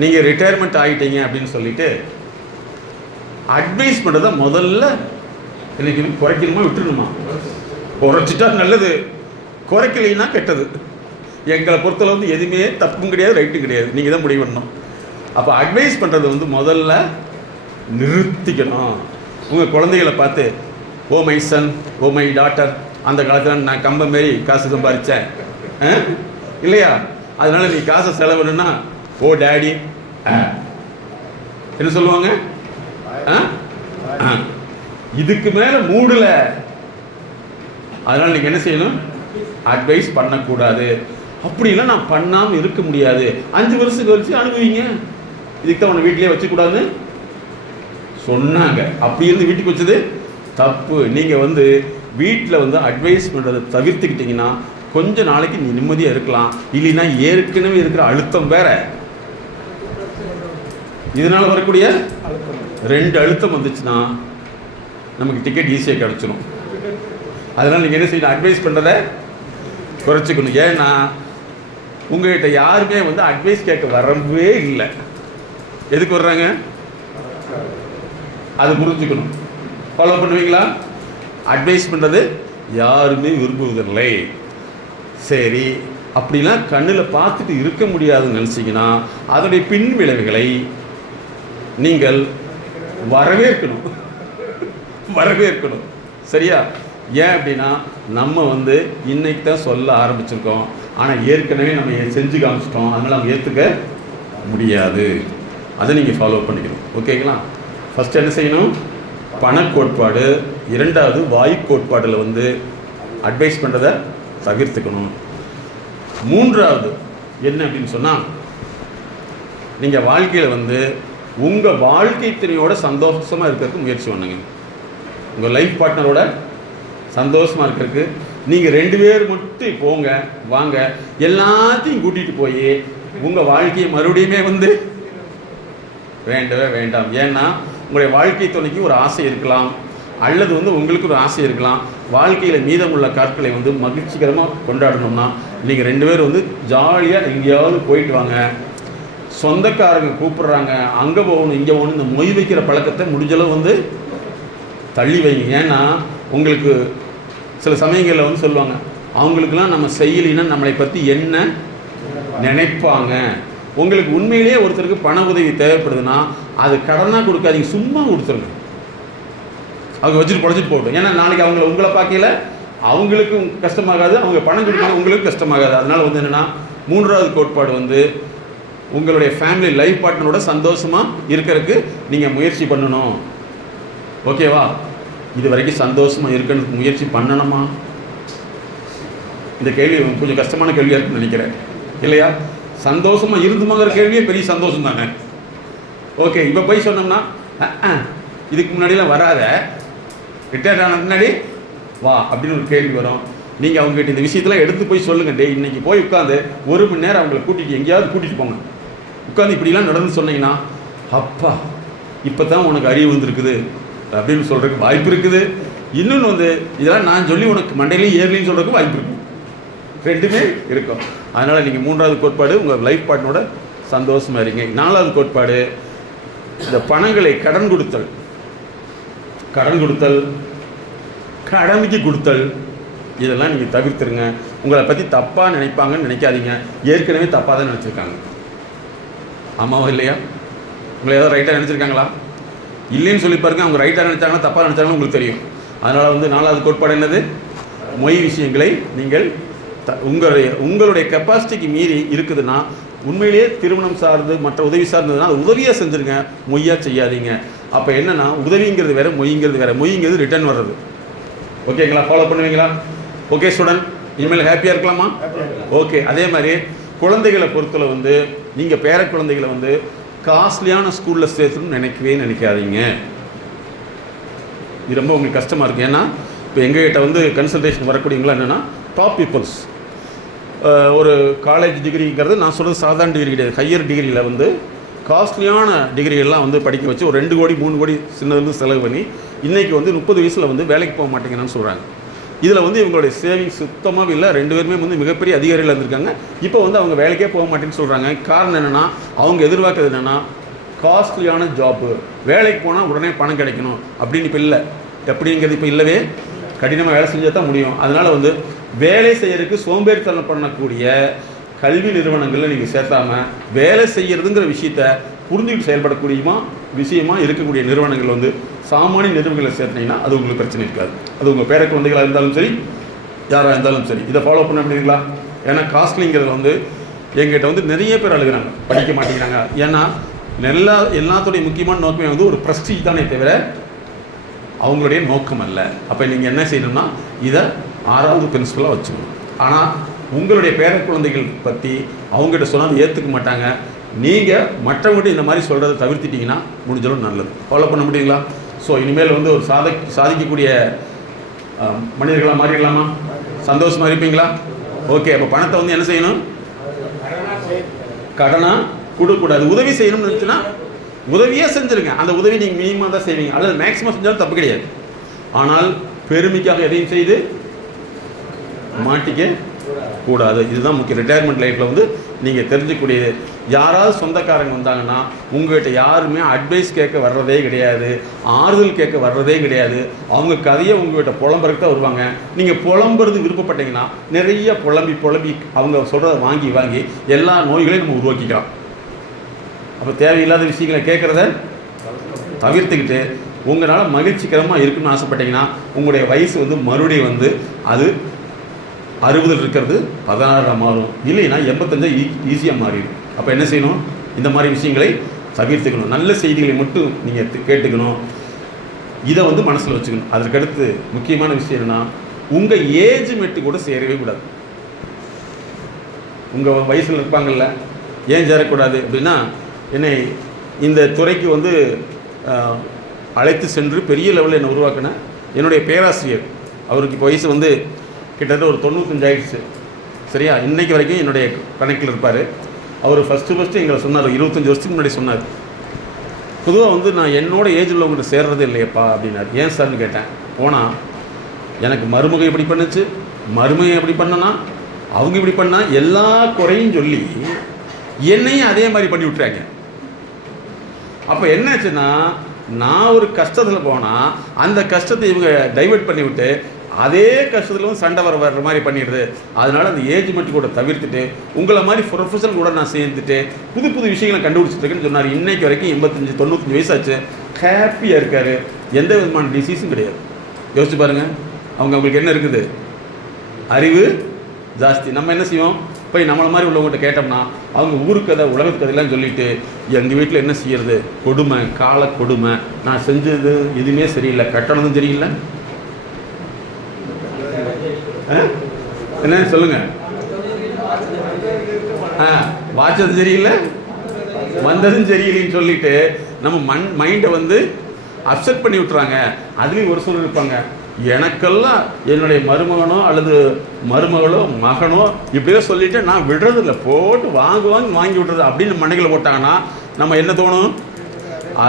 நீங்கள் ரிட்டையர்மெண்ட் ஆகிட்டீங்க அப்படின்னு சொல்லிட்டு அட்வைஸ் பண்ணுறத முதல்ல இன்னைக்கு குறைக்கணுமா விட்டுணுமா? குறைச்சிட்டா நல்லது, குறைக்கலைன்னா கெட்டது. எங்களை பொறுத்தளவு வந்து எதுவுமே தப்பும் கிடையாது, ரைட்டும் கிடையாது, நீங்கள் தான் முடிவு பண்ணணும். அப்போ அட்வைஸ் பண்ணுறது வந்து முதல்ல நிறுத்திக்கணும். உங்கள் குழந்தைகளை பார்த்து oh my son, oh my daughter, அந்த காலத்தில் நான் கம்ப மாரி காசு சம்பாதிச்சேன் இல்லையா, அதனால நீ காசை செலவுன்னா ஓ டேடி என்ன சொல்லுவாங்க? இதுக்கு மேல மூடல. அதனால நீங்க என்ன செய்யணும்? அட்வைஸ் பண்ணக்கூடாது. அப்படின்னா நான் பண்ணாமல் இருக்க முடியாது, 5 வருஷம் கழிச்சு அனுபவிங்க, இதுக்கு தான் உன்னை வீட்டிலேயே வச்சுக்கூடாதுன்னு சொன்னாங்க. அப்படி இருந்து வீட்டுக்கு வச்சது தப்பு. நீங்கள் வந்து வீட்டில் வந்து அட்வைஸ் பண்ணுறதை தவிர்த்துக்கிட்டிங்கன்னா கொஞ்ச நாளைக்கு நீ நிம்மதியாக இருக்கலாம். இல்லைன்னா ஏற்கனவே இருக்கிற அழுத்தம் வேற, இதனால் வரக்கூடிய 2 அழுத்தம் வந்துச்சுன்னா நமக்கு டிக்கெட் ஈஸியாக கிடச்சிடும். அதனால் நீங்கள் என்ன செய்யணும்? அட்வைஸ் பண்ணுறதை குறைச்சிக்கணும். ஏன்னா உங்கள்கிட்ட யாருமே வந்து அட்வைஸ் கேட்க வரவே இல்லை. எதுக்கு வர்றாங்க? அது புரிஞ்சுக்கணும். ஃபாலோ பண்ணுவீங்களா? அட்வைஸ் பண்ணுறது யாருமே விரும்புவதில்லை. சரி, அப்படிலாம் கண்ணில் பார்த்துட்டு இருக்க முடியாதுன்னு நினச்சிங்கன்னா அதனுடைய பின் விளைவுகளை நீங்கள் வரவேற்கணும். சரியா? ஏன் அப்படின்னா நம்ம வந்து இன்னைக்கு தான் சொல்ல ஆரம்பிச்சிருக்கோம், ஆனால் ஏற்கனவே நம்ம செஞ்சு காமிச்சிட்டோம், அதனால் நம்ம ஏற்றுக்க முடியாது. அதை நீங்கள் ஃபாலோ பண்ணிக்கணும். ஓகேங்களா? ஃபஸ்ட்டு என்ன செய்யணும்? பணக்கோட்பாடு. 2வது வாயு கோட்பாடில் வந்து அட்வைஸ் பண்ணுறதை தவிர்த்துக்கணும். 3வது என்ன அப்படின்னு சொன்னால், நீங்கள் வாழ்க்கையில் வந்து உங்கள் வாழ்க்கை துணையோட சந்தோஷமாக இருக்கிறதுக்கு முயற்சி பண்ணுங்க. உங்கள் லைஃப் பார்ட்னரோட சந்தோஷமாக இருக்கிறதுக்கு நீங்கள் 2 பேர் மட்டும் போங்க வாங்க, எல்லாத்தையும் கூட்டிகிட்டு போய் உங்கள் வாழ்க்கையை மறுபடியுமே வந்து வேண்டவே வேண்டாம். ஏன்னா உங்களுடைய வாழ்க்கை துணைக்கு ஒரு ஆசை இருக்கலாம், அல்லது வந்து உங்களுக்கு ஒரு ஆசை இருக்கலாம். வாழ்க்கையில் மீதமுள்ள காட்களை வந்து மகிழ்ச்சிகரமாக கொண்டாடணும்னா நீங்கள் 2 பேர் வந்து ஜாலியாக எங்கேயாவது போயிட்டு வாங்க. சொந்தக்காரங்க கூப்பிட்றாங்க, அங்கே போகணும் இங்கே போகணும், இந்த மொய் வைக்கிற பழக்கத்தை முடிஞ்சளவு வந்து தள்ளி வைங்க. ஏன்னா உங்களுக்கு சில சமயங்களில் வந்து சொல்லுவாங்க, அவங்களுக்கெல்லாம் நம்ம செய்யலைன்னா நம்மளை பற்றி என்ன நினைப்பாங்க. உங்களுக்கு உண்மையிலேயே ஒருத்தருக்கு பண உதவி தேவைப்படுதுன்னா அது கடனாக கொடுக்காதீங்க, சும்மா கொடுத்துருங்க. அவங்க வச்சுட்டு பொழைச்சிட்டு போகட்டும். ஏன்னா நாளைக்கு உங்களை பார்க்கல அவங்களுக்கும் கஷ்டமாகாது, அவங்க பணம் கொடுக்கணும் உங்களுக்கு கஷ்டமாகாது. அதனால் வந்து என்னென்னா 3வது கோட்பாடு வந்து உங்களுடைய ஃபேமிலி லைஃப் பார்ட்னரோட சந்தோஷமாக இருக்கிறதுக்கு நீங்கள் முயற்சி பண்ணணும். ஓகேவா? இது வரைக்கும் சந்தோஷமாக இருக்கிறதுக்கு முயற்சி பண்ணணுமா? இந்த கேள்வி கொஞ்சம் கஷ்டமான கேள்வியாக இருக்குன்னு நினைக்கிறேன் இல்லையா? சந்தோஷமாக இருந்துமாங்கிற கேள்வியே பெரிய சந்தோஷம் தானே. ஓகே, இப்போ போய் சொன்னோம்னா இதுக்கு முன்னாடிலாம் வராத, ரிட்டையர்ட் ஆன முன்னாடி வா அப்படின்னு ஒரு கேள்வி வரும். நீங்கள் அவங்ககிட்ட இந்த விஷயத்தெல்லாம் எடுத்து போய் சொல்லுங்கள். டே இன்னைக்கு போய் உட்காந்து 1 மணி நேரம் அவங்களை கூட்டிகிட்டு எங்கேயாவது கூட்டிகிட்டு போங்க. உட்காந்து இப்படிலாம் நடந்து சொன்னீங்கன்னா அப்பா இப்போ தான் உனக்கு அறிவு வந்துருக்குது அப்படின்னு சொல்கிறதுக்கு வாய்ப்பு இருக்குது. இன்னொன்று வந்து இதெல்லாம் நான் சொல்லி உனக்கு மண்டையிலேயே ஏறலின்னு சொல்கிறதுக்கு வாய்ப்பு இருக்கும். 2மே இருக்கும். அதனால் நீங்கள் 3வது கோட்பாடு உங்கள் லைஃப் பார்ட்னரோட சந்தோஷமாக இருங்க. 4வது கோட்பாடு இந்த பணங்களை கடன் கொடுத்தல், கடமைக்கு கொடுத்தல், இதெல்லாம் நீங்கள் தவிர்த்துருங்க. உங்களை பற்றி தப்பாக நினைப்பாங்கன்னு நினைக்காதீங்க. ஏற்கனவே தப்பாக தான் நினச்சிருக்காங்க. ஆமாவா இல்லையா? உங்களை ஏதாவது ரைட்டாக நினச்சிருக்காங்களா? இல்லைன்னு சொல்லி பாருங்க. அவங்க ரைட்டாக நினச்சாங்கன்னா தப்பாக நினச்சாங்கன்னா உங்களுக்கு தெரியும். அதனால் வந்து 4வது கோட்பாடு என்னது? மொய் விஷயங்களை நீங்கள் உங்களுடைய கெப்பாசிட்டிக்கு மீறி இருக்குதுன்னா உண்மையிலேயே திருமணம் சார்ந்து மற்ற உதவி சார்ந்ததுன்னா அது உதவியாக செஞ்சுருங்க, மொய்யாக செய்யாதீங்க. அப்போ என்னென்னா உதவிங்கிறது வேறு, மொய்ங்கிறது வேறு. மொய்ங்கிறது ரிட்டர்ன் வர்றது. ஓகேங்களா? ஃபாலோ பண்ணுவீங்களா? ஓகே ஸ்டூடெண்ட், இனிமேல் ஹாப்பியாக இருக்கலாமா? ஓகே. அதே மாதிரி குழந்தைகளை பொறுத்தல வந்து நீங்கள் பேர குழந்தைகளை வந்து காஸ்ட்லியான ஸ்கூலில் சேர்த்துன்னு நினைக்காதீங்க. இது ரொம்ப உங்களுக்கு கஷ்டமாக இருக்குது. ஏன்னா இப்போ எங்ககிட்ட வந்து கன்சல்டேஷன் வரக்கூடியவங்களாம் என்னென்னா டாப் பீப்புள்ஸ். ஒரு காலேஜ் டிகிரிங்கிறது நான் சொல்கிறது சாதாரண டிகிரி கிடையாது. ஹையர் டிகிரியில் வந்து காஸ்ட்லியான டிகிரியெல்லாம் வந்து படிக்க வச்சு ஒரு 2 கோடி 3 கோடி சின்னதுலேருந்து செலவு பண்ணி இன்றைக்கி வந்து 30 வயசில் வந்து வேலைக்கு போக மாட்டேங்கிறான்னு சொல்கிறாங்க. இதில் வந்து இவங்களுடைய சேவிங்ஸ் சுத்தமாக இல்லை. 2 பேருமே வந்து மிகப்பெரிய அதிகாரிகள் இருந்திருக்காங்க. இப்போ வந்து அவங்க வேலைக்கே போக மாட்டேன்னு சொல்கிறாங்க. காரணம் என்னென்னா அவங்க எதிர்பார்க்கறது என்னென்னா காஸ்ட்லியான ஜாப்பு, வேலைக்கு போனால் உடனே பணம் கிடைக்கணும் அப்படின்னு இப்போ இல்லை. எப்படிங்கிறது இப்போ இல்லவே, கடினமாக வேலை செஞ்சால் தான் முடியும். அதனால் வந்து வேலை செய்யறதுக்கு சோம்பேறித்தனம் பண்ணக்கூடிய கல்வி நிறுவனங்களில் நீங்கள் சேர்த்தாமல் வேலை செய்கிறதுங்கிற விஷயத்தை புரிஞ்சுக்கிட்டு செயல்படக்கூடிய விஷயமா இருக்கக்கூடிய நிறுவனங்கள் வந்து சாமானிய நிறுவனங்களை சேர்த்தினீங்கன்னா அது உங்களுக்கு பிரச்சனை இருக்காது. அது உங்கள் பேர குழந்தைகளாக இருந்தாலும் சரி, யாராக இருந்தாலும் சரி, இதை ஃபாலோ பண்ண முடியுங்களா? ஏன்னா காஸ்ட்லிங்கிறது வந்து எங்கிட்ட வந்து நிறைய பேர் அழுகிறாங்க, படிக்க மாட்டேங்கிறாங்க. ஏன்னா எல்லாத்துடைய முக்கியமான நோக்கமே வந்து ஒரு ப்ரெஸ்டீஜ் தானே தவிர அவங்களுடைய நோக்கம் அல்ல. அப்போ நீங்கள் என்ன செய்யணும்னா இதை 6வது பிரின்சிபலாக வச்சுக்கணும். ஆனால் உங்களுடைய பேர குழந்தைகள் பற்றி அவங்ககிட்ட சொன்னால் ஏற்றுக்க மாட்டாங்க. நீங்கள் மற்றவங்ககிட்ட இந்த மாதிரி சொல்கிறத தவிர்த்திட்டிங்கன்னா முடிஞ்சளவு நல்லது. ஃபாலோ பண்ண முடியுங்களா? ஸோ இனிமேல் வந்து ஒரு சாதிக்கக்கூடிய மனிதர்களாக மாறிடலாமா? சந்தோஷமாக இருப்பீங்களா? ஓகே. அப்போ பணத்தை வந்து என்ன செய்யணும்? கடனாக கொடுக்கக்கூடாது. உதவி செய்யணும்னு நினச்சுன்னா உதவியே செஞ்சுருங்க. அந்த உதவி நீங்கள் மினிமமாக தான் செய்வீங்க, அல்லது மேக்ஸிமம் செஞ்சாலும் தப்பு கிடையாது. ஆனால் பெருமைக்காக எதையும் செய்து மாட்டிக்க கூடாது. இதுதான் முக்கியம். ரிட்டையர்மெண்ட் லைஃப்பில் வந்து நீங்கள் தெரிஞ்சுக்கூடியது. யாராவது சொந்தக்காரங்க வந்தாங்கன்னா உங்கள்கிட்ட யாருமே அட்வைஸ் கேட்க வர்றதே கிடையாது, ஆறுதல் கேட்க வர்றதே கிடையாது. அவங்க கதையை உங்கள்கிட்ட புலம்புறதுக்கு தான் வருவாங்க. நீங்கள் புலம்புறது விருப்பப்பட்டீங்கன்னா நிறைய புலம்பி அவங்க சொல்கிறத வாங்கி எல்லா நோய்களையும் நம்ம உருவாக்கிக்கலாம். அப்போ தேவையில்லாத விஷயங்களை கேட்குறத தவிர்த்துக்கிட்டு உங்களால் மகிழ்ச்சிகரமாக இருக்குன்னு ஆசைப்பட்டீங்கன்னா உங்களுடைய வயசு வந்து மறுபடியும் வந்து அது 60 இருக்கிறது 16 மாறும். இல்லைன்னா 85 ஈஸியாக மாறிடும். அப்போ என்ன செய்யணும்? இந்த மாதிரி விஷயங்களை தவிர்த்துக்கணும். நல்ல செய்திகளை மட்டும் நீங்கள் கேட்டுக்கணும். இதை வந்து மனசில் வச்சுக்கணும். அதற்கடுத்து முக்கியமான விஷயம் என்னென்னா உங்கள் ஏஜ் மெட்டு கூட சேரவே கூடாது. உங்கள் வயசில் இருப்பாங்கள்ல, ஏன் சேரக்கூடாது அப்படின்னா, என்னை இந்த துறைக்கு வந்து அழைத்து சென்று பெரிய லெவலில் என்னை உருவாக்கின என்னுடைய பேராசிரியர், அவருக்கு இப்போ வயசு வந்து கிட்டத்தட்ட ஒரு 95 ஆயிடுச்சு. சரியா? இன்றைக்கு வரைக்கும் என்னுடைய கணக்கில் இருப்பார். அவர் ஃபஸ்ட்டு எங்களை சொன்னார், 25 வருஷத்துக்கு முன்னாடி சொன்னார், பொதுவாக வந்து நான் என்னோட ஏஜ் உள்ளவங்கள்ட்ட சேர்றதே இல்லையப்பா அப்படின்னாரு. ஏன் சார்னு கேட்டேன். போனால் எனக்கு மருமகை இப்படி பண்ணுச்சு, மருமகை எப்படி பண்ணனா, அவங்க இப்படி பண்ணால் எல்லா குறையும் சொல்லி என்னையும் அதே மாதிரி பண்ணி விட்டுறாங்க. அப்போ என்னாச்சுன்னா நான் ஒரு கஷ்டத்தில் போனால் அந்த கஷ்டத்தை இவங்க டைவெர்ட் பண்ணி விட்டு அதே கஷ்டத்தில் சண்டை வர்ற மாதிரி பண்ணிடுது. அதனால் அந்த ஏஜ் மட்டும் கூட தவிர்த்துட்டு உங்களை மாதிரி ப்ரொஃபஷனல் கூட நான் சேர்ந்துட்டு புது விஷயங்களை கண்டுபிடிச்சிருக்கேன்னு சொன்னார். இன்றைக்கு வரைக்கும் 85-95 வயசாச்சு, ஹாப்பியாக இருக்கார். எந்த விதமான டிசீஸும் கிடையாது. யோசிச்சு பாருங்கள். அவங்களுக்கு என்ன இருக்குது? அறிவு ஜாஸ்தி. நம்ம என்ன செய்வோம்? போய் நம்மளை மாதிரி உள்ளவங்ககிட்ட கேட்டோம்னா அவங்க ஊருக்கு கதை உலகத்து கதையெல்லாம் சொல்லிவிட்டு எங்கள் வீட்டில் என்ன செய்யறது, கொடுமை, கால கொடுமை, நான் செஞ்சது எதுவுமே சரியில்லை, கட்டணதும் சரியில்லை, என்ன சொல்லுங்க, வாட்சதும் சரியில்லை, வந்ததும் சரியில்லைன்னு சொல்லிட்டு நம்ம மைண்டை வந்து அப்செட் பண்ணி விட்டுறாங்க. அதுலேயும் ஒரு சிலர் இருப்பாங்க, எனக்கெல்லாம் என்னுடைய மருமகனோ அல்லது மருமகளோ மகனோ இப்படியே சொல்லிவிட்டு நான் விடுறதில்லை, போட்டு வாங்கி விட்டுறது அப்படின்னு மண்டைகளை போட்டாங்கன்னா நம்ம என்ன தோணும்?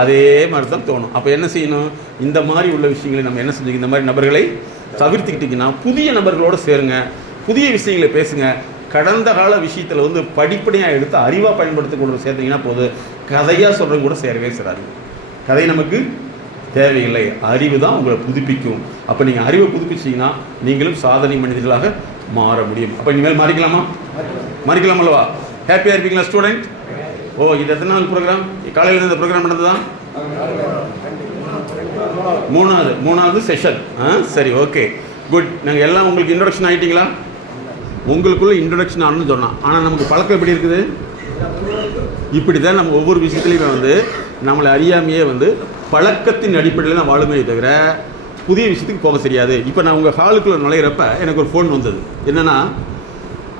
அதே மாதிரி தான் தோணும். அப்போ என்ன செய்யணும்? இந்த மாதிரி உள்ள விஷயங்களை நம்ம என்ன செஞ்சு இந்த மாதிரி நபர்களை தவிர்த்துக்கிட்டிங்கன்னா புதிய நபர்களோடு சேருங்க, புதிய விஷயங்களை பேசுங்க. கடந்த கால விஷயத்தில் வந்து படிப்படியாக எடுத்து அறிவாக பயன்படுத்தி கொண்டு சேர்த்திங்கன்னா போது, கதையாக சொல்கிறது கூட சேரவே சேராது. கதை நமக்கு தேவையில்லை, அறிவு தான் உங்களை புதுப்பிக்கும். அப்போ நீங்கள் அறிவை புதுப்பிச்சிங்கன்னா நீங்களும் சாதனை மனிதர்களாக மாற முடியும். அப்போ இனிமேல் மாறிக்கலாம் அல்லவா? ஹாப்பியாக இருப்பீங்களா ஸ்டூடெண்ட்? இது எத்தனை நாள் ப்ரோக்ராம்? காலையில் இந்த ப்ரோக்ராம் நடந்ததா? மூணாவது செஷன். சரி, ஓகே, குட். நாங்கள் எல்லாம் உங்களுக்கு இன்ட்ரொடக்ஷன் ஆகிட்டீங்களா? உங்களுக்குள்ள இன்ட்ரொடக்ஷன் ஆனு சொன்னோம். ஆனால் நமக்கு பழக்கம் எப்படி இருக்குது? இப்படி தான் நம்ம ஒவ்வொரு விஷயத்துலையுமே வந்து நம்மளை அறியாமையே வந்து பழக்கத்தின் அடிப்படையில் தான் வாழுமே தவிர புதிய விஷயத்துக்கு போக தெரியாது. இப்போ நான் உங்கள் ஹாலுக்குள்ளே நுழையிறப்ப எனக்கு ஒரு ஃபோன் வந்தது. என்னென்னா,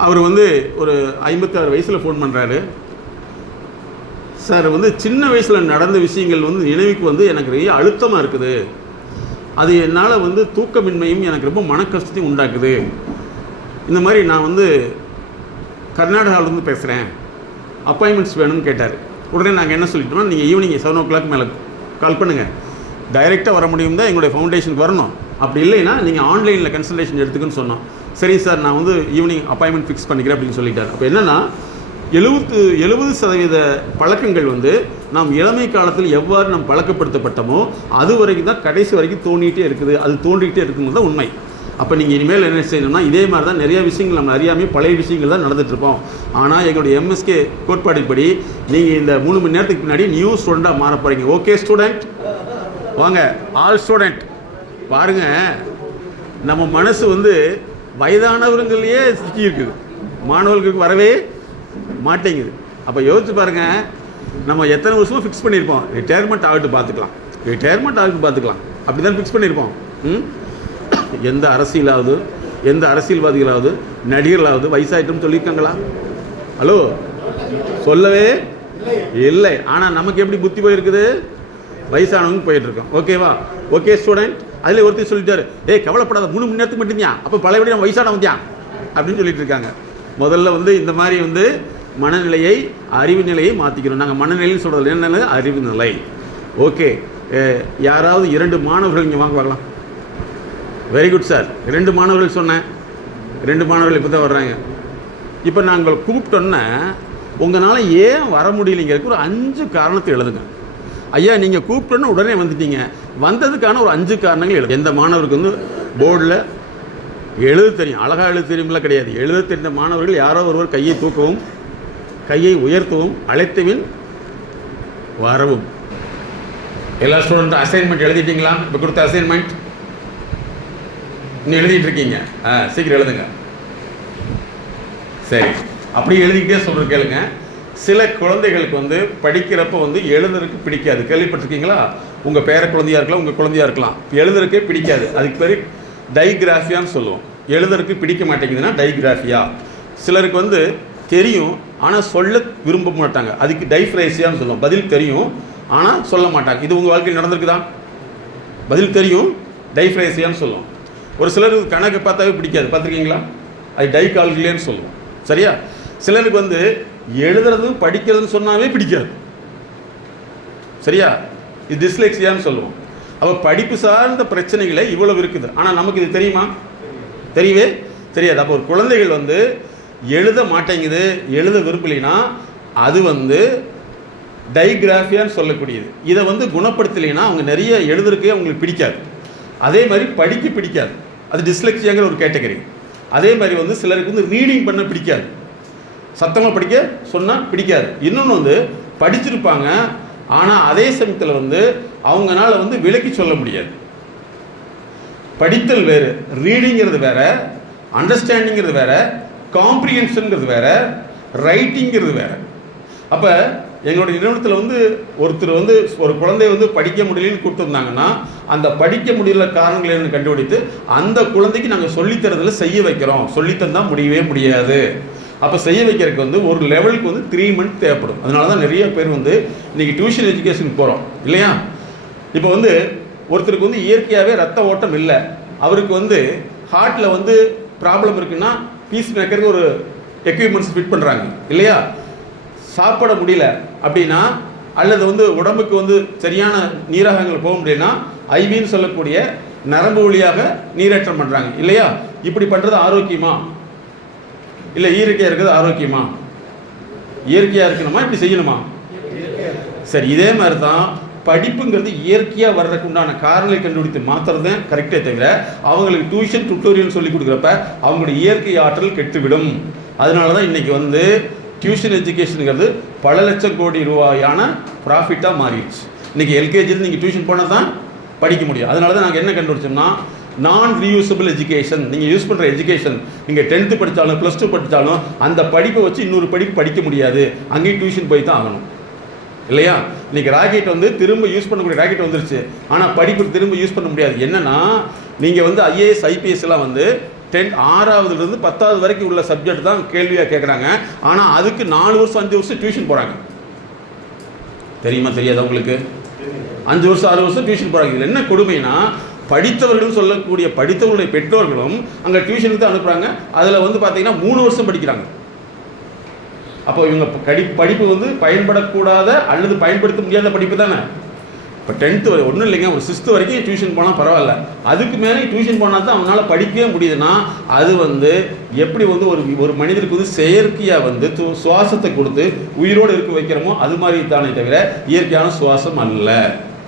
அவர் வந்து ஒரு 56 வயசில் ஃபோன் பண்ணுறாரு. சார் வந்து சின்ன வயசில் நடந்த விஷயங்கள் வந்து நினைவுக்கு வந்து எனக்கு நிறைய அழுத்தமாக இருக்குது. அது என்னால் வந்து தூக்கமின்மையும் எனக்கு ரொம்ப மன கஷ்டத்தையும் உண்டாக்குது. இந்த மாதிரி நான் வந்து கர்நாடகாவிலேருந்து பேசுகிறேன், அப்பாயின்மெண்ட்ஸ் வேணும்னு கேட்டார். உடனே நாங்கள் என்ன சொல்லிட்டோம்னா, நீங்கள் ஈவினிங் 7 o'clock மேலே கால் பண்ணுங்கள், டைரெக்டாக வர முடியும் தான் எங்களுடைய ஃபவுண்டேஷனுக்கு வரணும், அப்படி இல்லைன்னா நீங்கள் ஆன்லைனில் கன்சல்டேஷன் எடுத்துக்குன்னு சொன்னோம். சரி சார், நான் வந்து ஈவினிங் அப்பாயின்மெண்ட் ஃபிக்ஸ் பண்ணிக்கிறேன் அப்படின்னு சொல்லிட்டார். அப்போ என்னென்னா 70% பழக்கங்கள் வந்து நாம் இளமை காலத்தில் எவ்வாறு நாம் பழக்கப்படுத்தப்பட்டோமோ அது வரைக்கும் தான் கடைசி வரைக்கும் தோண்டிகிட்டே இருக்குது, அது தோண்டிகிட்டே இருக்குங்கிறது தான் உண்மை. அப்போ நீங்கள் இனிமேல் என்ன செய்யணும்னா, இதே மாதிரி தான் நிறைய விஷயங்கள் நம்ம அறியாமல் பழைய விஷயங்கள் தான் நடந்துகிட்ருப்போம். ஆனால் எங்களுடைய எம்எஸ்கே கோட்பாடுப்படி நீங்கள் இந்த 3 மணி நேரத்துக்கு முன்னாடி நியூ ஸ்டூடெண்ட்டாக மாற போகிறீங்க. ஓகே ஸ்டூடெண்ட், வாங்க ஆல் ஸ்டூடெண்ட். பாருங்கள், நம்ம மனசு வந்து வயதானவர்களையே சிக்கி இருக்குது, மாணவர்களுக்கு வரவே மாட்டேங்குது. அப்போ யோசிச்சு பாருங்கள், நம்ம எத்தனை வருஷமாக ஃபிக்ஸ் பண்ணியிருப்போம், ரிட்டையர்மெண்ட் ஆகிட்டு பார்த்துக்கலாம் அப்படி தான் ஃபிக்ஸ் பண்ணியிருப்போம். எந்த அரசியல்வாதிகளாவது நடிகர்களாவது வயசாயிட்டோம்னு சொல்லியிருக்காங்களா? ஹலோ, சொல்லவே இல்லை. ஆனால் நமக்கு எப்படி புத்தி போயிருக்குது? வயசானவங்க போயிட்டுருக்கோம். ஓகேவா? Okay student. அதில் ஒருத்தர் சொல்லிட்டாரு, கவலைப்படாத 3 மணி நேரத்துக்கு மட்டும்தான், அப்போ பழையபடி நம்ம வயசானவங்க தான் அப்படின்னு சொல்லிட்டு இருக்காங்க. முதல்ல வந்து இந்த மாதிரி வந்து மனநிலையை, அறிவு நிலையை மாற்றிக்கணும். நாங்கள் மனநிலைன்னு சொல்கிறது என்னென்ன? அறிவு நிலை. ஓகே, யாராவது 2 மாணவர்கள் இங்கே வாங்க பார்க்கலாம். Very good sir. 2 மாணவர்கள் சொன்னேன். 2 மாணவர்கள் இப்போ தான் வர்றாங்க. இப்போ நாங்கள் கூப்பிட்டோன்னே உங்களால் ஏன் வர முடியலைங்கிறதுக்கு ஒரு 5 காரணத்தை எழுதுங்க. ஐயா, நீங்கள் கூப்பிட்டோன்னு உடனே வந்துட்டீங்க, வந்ததுக்கான ஒரு 5 காரணங்கள் எழுது. எந்த மாணவருக்கு வந்து போர்டில் எழுத தெரியும், அழகாக எழுத தெரியும்லாம் கிடையாது. எழுத தெரிந்த மாணவர்கள் யாரோ ஒருவர் கையை தூக்கவும், கையை உயர்த்தவும், அழைத்தவின் வரவும். எல்லா ஸ்டூடெண்ட்டும் அசைன்மெண்ட் எழுதிட்டீங்களா? இப்போ கொடுத்த அசைன்மெண்ட் இன்னும் எழுதிட்டு இருக்கீங்க. சீக்கிரம் எழுதுங்க. சரி, அப்படியே எழுதிக்கிட்டே சொல்கிற கேளுங்க. சில குழந்தைகளுக்கு வந்து படிக்கிறப்ப வந்து எழுதுறதுக்கு பிடிக்காது. கேள்விப்பட்டிருக்கீங்களா? உங்கள் பேர குழந்தையாக இருக்கலாம், உங்கள் குழந்தையாக இருக்கலாம், எழுதுறதுக்கே பிடிக்காது. அதுக்கு பேர் டைகிராஃபியான்னு சொல்லுவோம். எழுதுறதுக்கு பிடிக்க மாட்டேங்குதுன்னா டைகிராஃபியா. சிலருக்கு வந்து தெரியும் ஆனால் சொல்ல விரும்ப மாட்டாங்க, அதுக்கு டைஃப்ரேசியான்னு சொல்லுவோம். பதில் தெரியும் ஆனால் சொல்ல மாட்டாங்க. இது உங்கள் வாழ்க்கையில் நடந்திருக்குதா? பதில் தெரியும், டைஃப்ரேசியான்னு சொல்லுவோம். ஒரு சிலருக்கு கணக்கு பார்த்தாவே பிடிக்காது, பார்த்துருக்கீங்களா? அது டைகால்குலேன்னு சொல்லுவோம். சரியா? சிலருக்கு வந்து எழுதுறதும் படிக்கிறதுன்னு சொன்னாவே பிடிக்காது. சரியா? இது டிஸ்லெக்ஸியான்னு சொல்லுவோம். அப்போ படிப்பு சார்ந்த பிரச்சனைகளே இவ்வளவு இருக்குது. ஆனால் நமக்கு இது தெரியுமா? தெரியவே தெரியாது. அப்போ ஒரு குழந்தைகள் வந்து எழுத மாட்டேங்குது, எழுத விரும்பலைன்னா அது வந்து டைகிராஃபியான்னு சொல்லக்கூடியது. இதை வந்து குணப்படுத்தலைன்னா அவங்க நிறைய எழுதுறதுக்கே அவங்களுக்கு பிடிக்காது. அதே மாதிரி படிக்க பிடிக்காது, அது டிஸ்லெக்ஸியாங்கிற ஒரு கேட்டகரி. அதே மாதிரி வந்து சிலருக்கு வந்து ரீடிங் பண்ண பிடிக்காது, சத்தமாக படிக்க சொன்னால் பிடிக்காது. இன்னொன்று வந்து படிச்சிருப்பாங்க ஆனால் அதே சமயத்தில் வந்து அவங்களால வந்து விளக்கி சொல்ல முடியாது. படித்தல் வேறு, ரீடிங்கிறது வேற, அண்டர்ஸ்டாண்டிங்கிறது வேற, காம்ப்ரிஹென்ஷன்ங்கிறது வேற, ரைட்டிங்கிறது வேற. அப்போ எங்களுடைய நிறுவனத்தில் வந்து ஒருத்தர் வந்து ஒரு குழந்தைய வந்து படிக்க முடியலன்னு கொடுத்துருந்தாங்கன்னா அந்த படிக்க முடியல காரணங்கள் என்னன்னு கண்டுபிடித்து அந்த குழந்தைக்கு நாங்கள் சொல்லித்தரதில் செய்ய வைக்கிறோம். சொல்லித்தந்தால் முடியவே முடியாது. அப்போ செய்ய வைக்கிறதுக்கு வந்து ஒரு லெவலுக்கு வந்து 3 months தேவைப்படும். அதனால தான் நிறைய பேர் வந்து இன்றைக்கி டியூஷன் எஜுகேஷனுக்கு போகிறோம் இல்லையா? இப்போ வந்து ஒருத்தருக்கு வந்து இயற்கையாகவே ரத்த ஓட்டம் இல்லை, அவருக்கு வந்து ஹார்ட்டில் வந்து ப்ராப்ளம் இருக்குன்னா பீஸ் மேக்கருக்கு ஒரு எக்யூப்மெண்ட்ஸ் ஃபிட் பண்ணுறாங்க இல்லையா? சாப்பிட முடியல அப்படின்னா அல்லது வந்து உடம்புக்கு வந்து சரியான நீரகங்கள் போக முடியலன்னா ஐவின்னு சொல்லக்கூடிய நரம்பு வழியாக நீரேற்றம் பண்ணுறாங்க இல்லையா? இப்படி பண்ணுறது ஆரோக்கியமா? இல்லை இயற்கையாக இருக்கிறது ஆரோக்கியமா? இயற்கையாக இருக்கணுமா, இப்படி செய்யணுமா? சரி, இதே மாதிரி தான் படிப்புங்கிறது இயற்கையாக வர்றதுக்கு உண்டான காரணங்களை கண்டுபிடித்து மாற்றுறது தான் கரெக்டே தவிர அவங்களுக்கு டியூஷன் டுட்டோரியல் சொல்லி கொடுக்குறப்ப அவங்களுடைய இயற்கை ஆற்றல் கெட்டுவிடும். அதனால தான் இன்றைக்கி வந்து டியூஷன் எஜுகேஷனுங்கிறது பல லட்சம் கோடி ரூபாயான ப்ராஃபிட்டாக மாறிடுச்சு. இன்றைக்கி எல்கேஜியில் நீங்கள் டியூஷன் போனால் தான் படிக்க முடியும். அதனால தான் நாங்கள் என்ன கண்டுபிடிச்சோம்னா நான் ரீயூசபிள் எஜுகேஷன். நீங்கள் யூஸ் பண்ணுற எஜுகேஷன் நீங்கள் 10th படித்தாலும் +2 படித்தாலும் அந்த படிப்பை வச்சு இன்னொரு படிப்பு படிக்க முடியாது, அங்கேயும் டியூஷன் போய் தான் ஆகணும் இல்லையா? இன்றைக்கி ராக்கெட் வந்து திரும்ப யூஸ் பண்ணக்கூடிய ராக்கெட் வந்துருச்சு, ஆனால் படிப்பு திரும்ப யூஸ் பண்ண முடியாது. என்னென்னா நீங்கள் வந்து IAS IPS எல்லாம் வந்து 6ஆவதுலேருந்து 10வது வரைக்கும் உள்ள சப்ஜெக்ட் தான் கேள்வியாக கேட்குறாங்க. ஆனால் அதுக்கு 4 வருஷம் 5 வருஷம் டியூஷன் போகிறாங்க. தெரியுமா தெரியாதா உங்களுக்கு? 5 வருஷம் 6 வருஷம் டியூஷன் போகிறாங்க. இதில் என்ன கொடுமைனா, படித்தவர்கள் சொல்லக்கூடிய படித்தவர்களுடைய பெற்றோர்களும் அங்கே டியூஷனுக்கு தான் அனுப்புகிறாங்க. அதில் வந்து பார்த்தீங்கன்னா 3 வருஷம் படிக்கிறாங்க. அப்போ இவங்க படிப்பு வந்து பயன்படக்கூடாத அல்லது பயன்படுத்த முடியாத படிப்பு தானே. இப்போ 10th வரை ஒன்றும் இல்லைங்க, ஒரு 6th வரைக்கும் டியூஷன் போனால் பரவாயில்ல. அதுக்கு மேலே டியூஷன் போனால் தான் அவனால் படிக்கவே முடியுதுன்னா அது வந்து எப்படி வந்து ஒரு மனிதருக்கு வந்து செயற்கையாக வந்து சுவாசத்தை கொடுத்து உயிரோடு இருக்க வைக்கிறோமோ அது மாதிரி தானே தவிர இயற்கையான சுவாசம் அல்ல.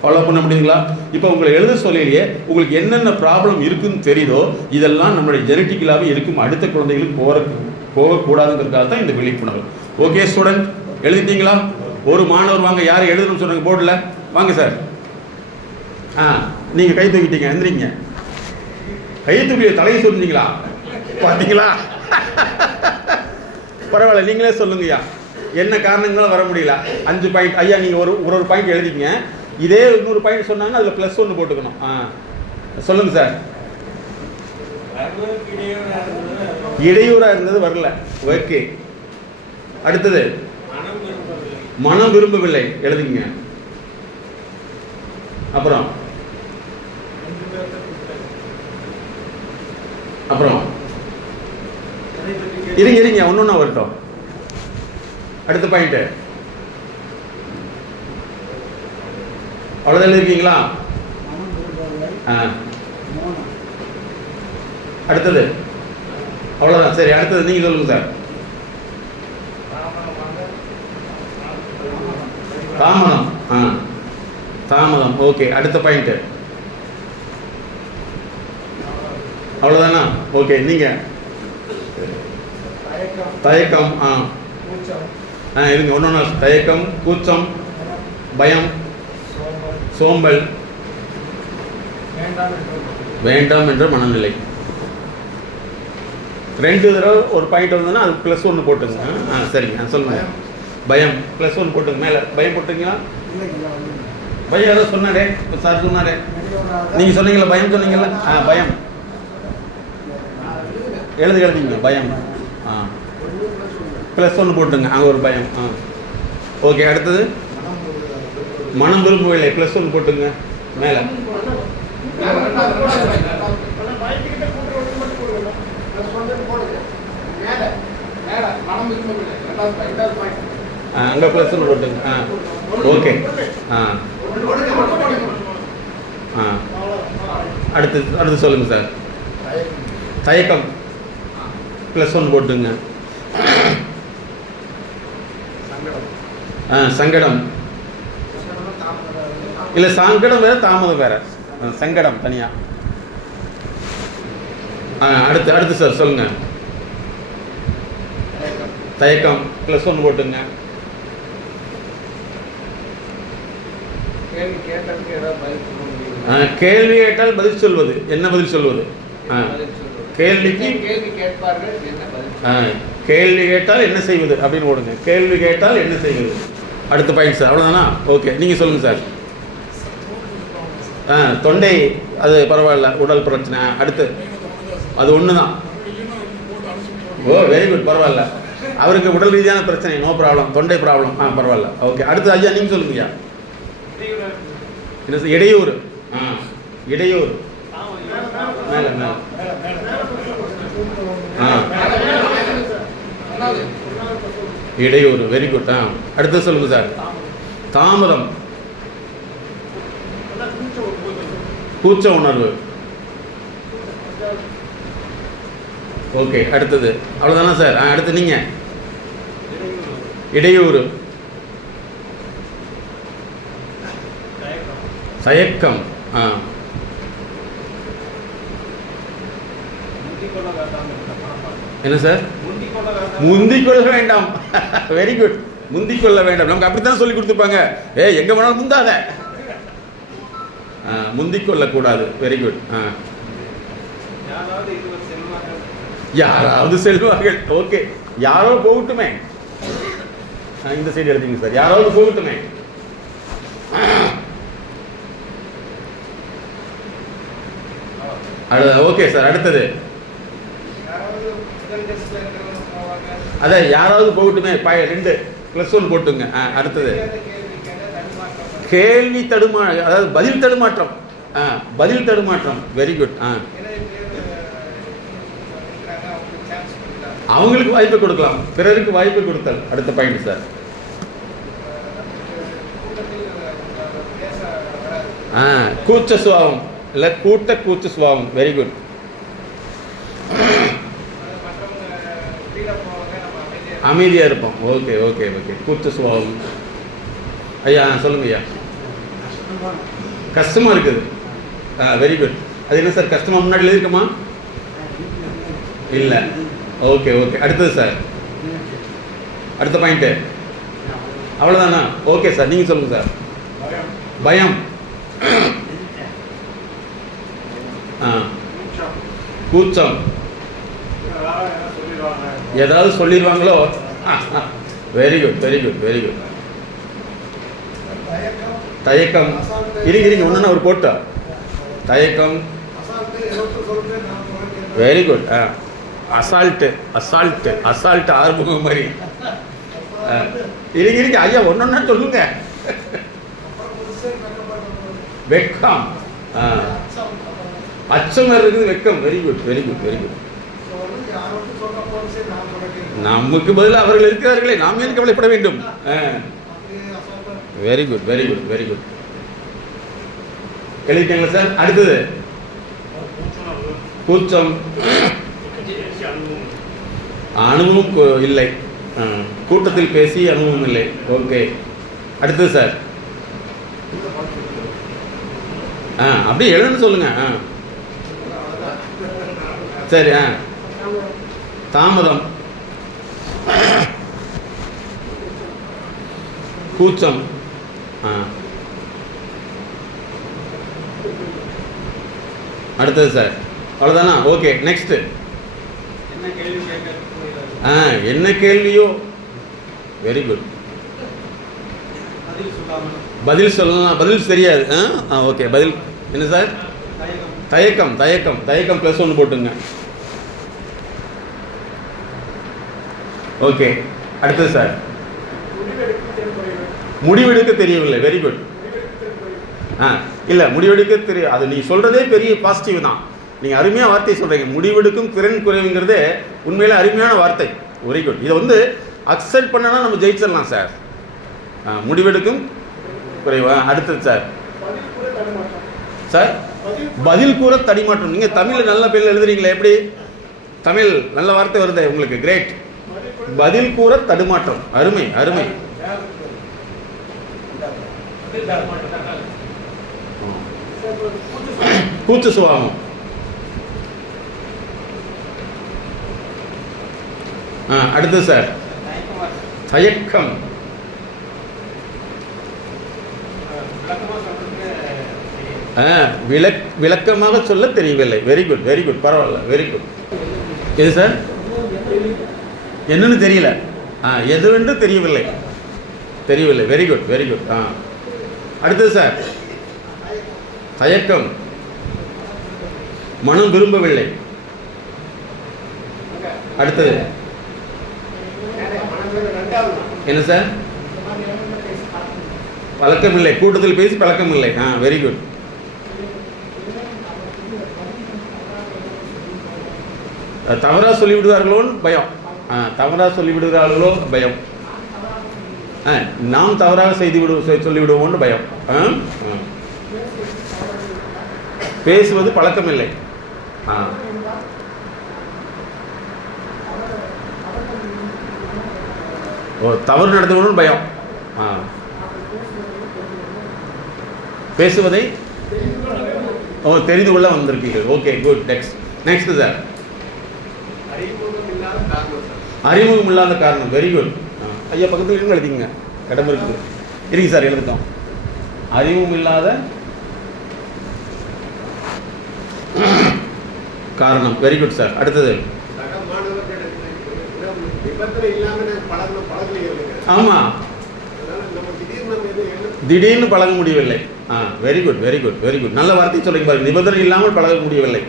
ஃபாலோ பண்ண முடியுங்களா? இப்போ உங்களை எழுத சொல்லிலேயே உங்களுக்கு என்னென்ன ப்ராப்ளம் இருக்குன்னு தெரியுதோ இதெல்லாம் நம்மளுடைய ஜெனட்டிக்கலாகவே இருக்கும். அடுத்த குழந்தைகளுக்கு போகக்கூடாதுங்கிறதுக்காக தான் இந்த விழிப்புணர்வு. ஓகே ஸ்டூடெண்ட், எழுதிட்டீங்களா? ஒரு மாணவர் வாங்க, யார் எழுதணும்னு சொன்னாங்க போர்டில்? வாங்க சார். நீங்கள் கை தூக்கிட்டீங்க, எந்திரிங்க. கை தூக்கி தலையை சொல்லிட்டீங்களா? பார்த்தீங்களா? பரவாயில்ல, நீங்களே சொல்லுங்கய்யா. என்ன காரணங்களும் வர முடியல. 5 பாயிண்ட் ஐயா, நீங்கள் ஒரு பாயிண்ட் எழுதிங்க. இதே இன்னொரு பாயிண்ட் சொன்னாங்க, அதில் +1 போட்டுக்கணும். சொல்லுங்க சார். இடையூறாக இருந்தது வரல. ஓகே, அடுத்தது மனம் விரும்பவில்லை எழுதிங்க. அப்புறம் இருங்க ஒன்னொன்னா வரட்டும். அடுத்த பாயிண்ட் அவ்வளோதான் எழுதிருக்கீங்களா? அடுத்தது அவ்வளோதான். சரி, அடுத்தது நீங்கள் சொல்லுங்க சார். தாமதம். தாமதம். ஓகே, அடுத்த பாயிண்ட் அவ்வளோதானா? ஓகே, நீங்கள் தயக்கம். இருங்க ஒன்றொன்னா. தயக்கம், கூச்சம், பயம், சோம்பல், வேண்டாம் என்ற மனநிலை. 2 தடவை ஒரு பாயிண்ட் வந்ததுன்னா அது +1 போட்டுங்க. சரிங்க, சொல்லுங்க. பயம் +1 போட்டுங்க. மேலே பயம் போட்டுங்களா? பயம் ஏதோ சொன்னாரே, இப்போ சார் சொன்னாரே. நீங்கள் சொன்னீங்களா? பயம் சொன்னீங்களா? பயம் எழுதிங்க. பயம் +1 போட்டுங்க. அங்கே ஒரு பயம். ஓகே, அடுத்தது மனம் விரும்பவில்லை. +1 போட்டுங்க மேலே. அங்கே +1 போட்டுங்க. ஓகே. அடுத்து சொல்லுங்க சார். தயக்கம் +1 போட்டுங்க. சங்கடம் இல்லை, சங்கடம் வேற, தாமதம் வேற. சங்கடம் தனியா. அடுத்து சார் சொல்லுங்க. தயக்கம் +1 போட்டுங்க. கேள்வி கேட்டால் பதில் சொல்வது. என்ன பதில் சொல்வது? கேள்விக்கு கேள்வி கேட்டால் என்ன செய்வது அப்படின்னு போடுங்க. கேள்வி கேட்டால் என்ன செய்வது. அடுத்த பாயிண்ட் சார். அவ்வளோதானா? ஓகே, நீங்கள் சொல்லுங்கள் சார். தொண்டை அது பரவாயில்ல, உடல் பிரச்சனை. அடுத்து அது ஒன்று தான். வெரி குட், பரவாயில்ல. அவருக்கு உடல் ரீதியான பிரச்சனை, நோ ப்ராப்ளம். தொண்டை ப்ராப்ளம், பரவாயில்ல. ஓகே, அடுத்து ஐயா நீங்கள் சொல்லுங்கய்யா. என்ன? இடையூறு. இடையூறு மேலே மேலே. இடையூறு, வெரி குட். அடுத்து சொல்லுங்க சார். தாமதம், கூச்ச உணர்வு. ஓகே, அடுத்தது அவ்வளோதானா சார்? அடுத்து நீங்கள். இடையூறு, தயக்கம். என்ன சார்? முந்திக்கொள்ள வேண்டாம். வெரி குட், முந்திக்கொள்ள வேண்டாம். நமக்கு அப்படித்தான் சொல்லி கொடுத்துருப்பாங்க. எங்க வேணாலும் முந்தாத, முந்திக்கொள்ளக்கூடாது. Very good. யாராவது செல்வார்கள். ஓகே, யாரோ போகட்டுமே. இந்த சைடு எழுதிங்க சார். யாராவது போகட்டுமே. Okay sir. அடுத்தது அதான் யாராவது போகட்டுமே 2 +1 போட்டுங்க. அடுத்தது கேள்வி அதாவது பதில் தடுமாற்றம். பதில் தடுமாற்றம். Very good. அவங்களுக்கு வாய்ப்பு கொடுக்கலாம், பிறருக்கு வாய்ப்பு கொடுத்தல். அடுத்த பாயிண்ட் சார். கூச்ச சுபாவம் இல்லை, கூச்ச சுபாவம். Very good. அமைதியாக இருப்போம். Okay okay okay. கூச்ச சுபாவம். ஐயா சொல்லுங்க ஐயா. கஷ்டமாக இருக்குது. Very good. அது என்ன சார் கஷ்டமாக முன்னாடி எழுதிருக்குமா? இல்லை. Okay okay. அடுத்தது சார், அடுத்த பாயிண்ட்டு அவ்வளோதானா? ஓகே சார், நீங்கள் சொல்லுங்கள் சார். பயம். கூச்சம். ஏதாவது சொல்லிடுவாங்களோ. Very good very good very good. தயக்கம். இருங்க ஒன்று ஒரு போட்டா. தயக்கம். Very good. அசால்ட்டு அசால்ட்டு அசால்ட்டு ஆர்வம் மாதிரி. இருங்க ஐயா ஒன்னொன்னா சொல்லுங்க. வெக்கம். அச்சம் இருக்குது, வெக்கம். Very good very good very good. நமக்கு பதிலாக அவர்கள் இருக்கிறார்களே, நாம் ஏன் கவலைப்பட வேண்டும்? Very good very good very good. எழுதிட்டீங்களா சார்? அடுத்தது கூச்சம். அனுபவம் இல்லை, கூட்டத்தில் பேசி அனுபவம் இல்லை. ஓகே. அடுத்தது சார். அப்படியே எழுதுன்னு சொல்லுங்க. சரி. தாமதம். கூச்சம். அடுத்தது சார். அவ்வளோதானா? ஓகே. நெக்ஸ்ட். என்ன கேள்வியோ. Very good. பதில் சொல்லலாம், பதில் தெரியாது. ஓகே. பதில் என்ன சார்? தயக்கம் தயக்கம் தயக்கம் +1 போட்டுங்க. ஓகே. அடுத்தது சார். முடிவெடுக்க தெரியவில்லை. Very good. இல்லை, முடிவெடுக்க தெரியும். அது நீ சொல்கிறதே பெரிய பாசிட்டிவ் தான். நீங்கள் அருமையான வார்த்தை சொல்கிறீங்க. முடிவெடுக்கும் திறன் குறைவுங்கிறதே உண்மையிலே அருமையான வார்த்தை. Very good. இதை வந்து அக்செப்ட் பண்ணனா நம்ம ஜெயிச்சிடலாம் சார். முடிவெடுக்கும் குறைவா. அடுத்தது சார். சார் பதில் கூற தடிமாற்றம். நீங்கள் தமிழில் நல்ல பேரில் எழுதுறீங்களே, எப்படி தமிழ் நல்ல வார்த்தை வருது உங்களுக்கு? கிரேட். பதில் கூற தடுமாற்றம். அருமை அருமை. கூச்ச சுபாவம். அடுத்தது சார். தயக்கம். விளக்கமாக சொல்ல தெரியவில்லை. Very good very good. பரவாயில்ல. Very good. எது சார்? என்னன்னு தெரியல. எதுவென்று தெரியவில்லை. தெரியவில்லை. Very good very good. அடுத்தது சார். தயக்கம். மனம் விரும்பவில்லை. அடுத்தது என்ன சார்? பழக்கமில்லை. கூட்டத்தில் பேசி பழக்கமில்லை. Very good. தவறாக சொல்லிவிடுவார்களோன்னு பயம். தவறாக சொல்லிவிடுகிறார்களோ பயம். நாம் தவறாக சொல்லிவிடுவோம்னு பயம். பேசுவது பழக்கமில்லை. தவறு நடத்தணும்னு பயம். பேசுவதை தெரிந்து கொள்ள வந்திருக்கீர்கள். Okay good. Next sir. அறிமுகம் இல்லாத காரணம். Very good. ஐயா பக்கத்தில் இருந்து எழுதிங்க, இடம் இருக்குது. இருக்கு சார், எழுதிட்டோம். அறிமுகம் இல்லாத காரணம். Very good sir. அடுத்தது. ஆமா, திடீர்னு பழக முடியவில்லை. Very good very good very good. நல்ல வார்த்தை சொல்லுங்க பாருங்க. நிபந்தனை இல்லாமல் பழக முடியவில்லை.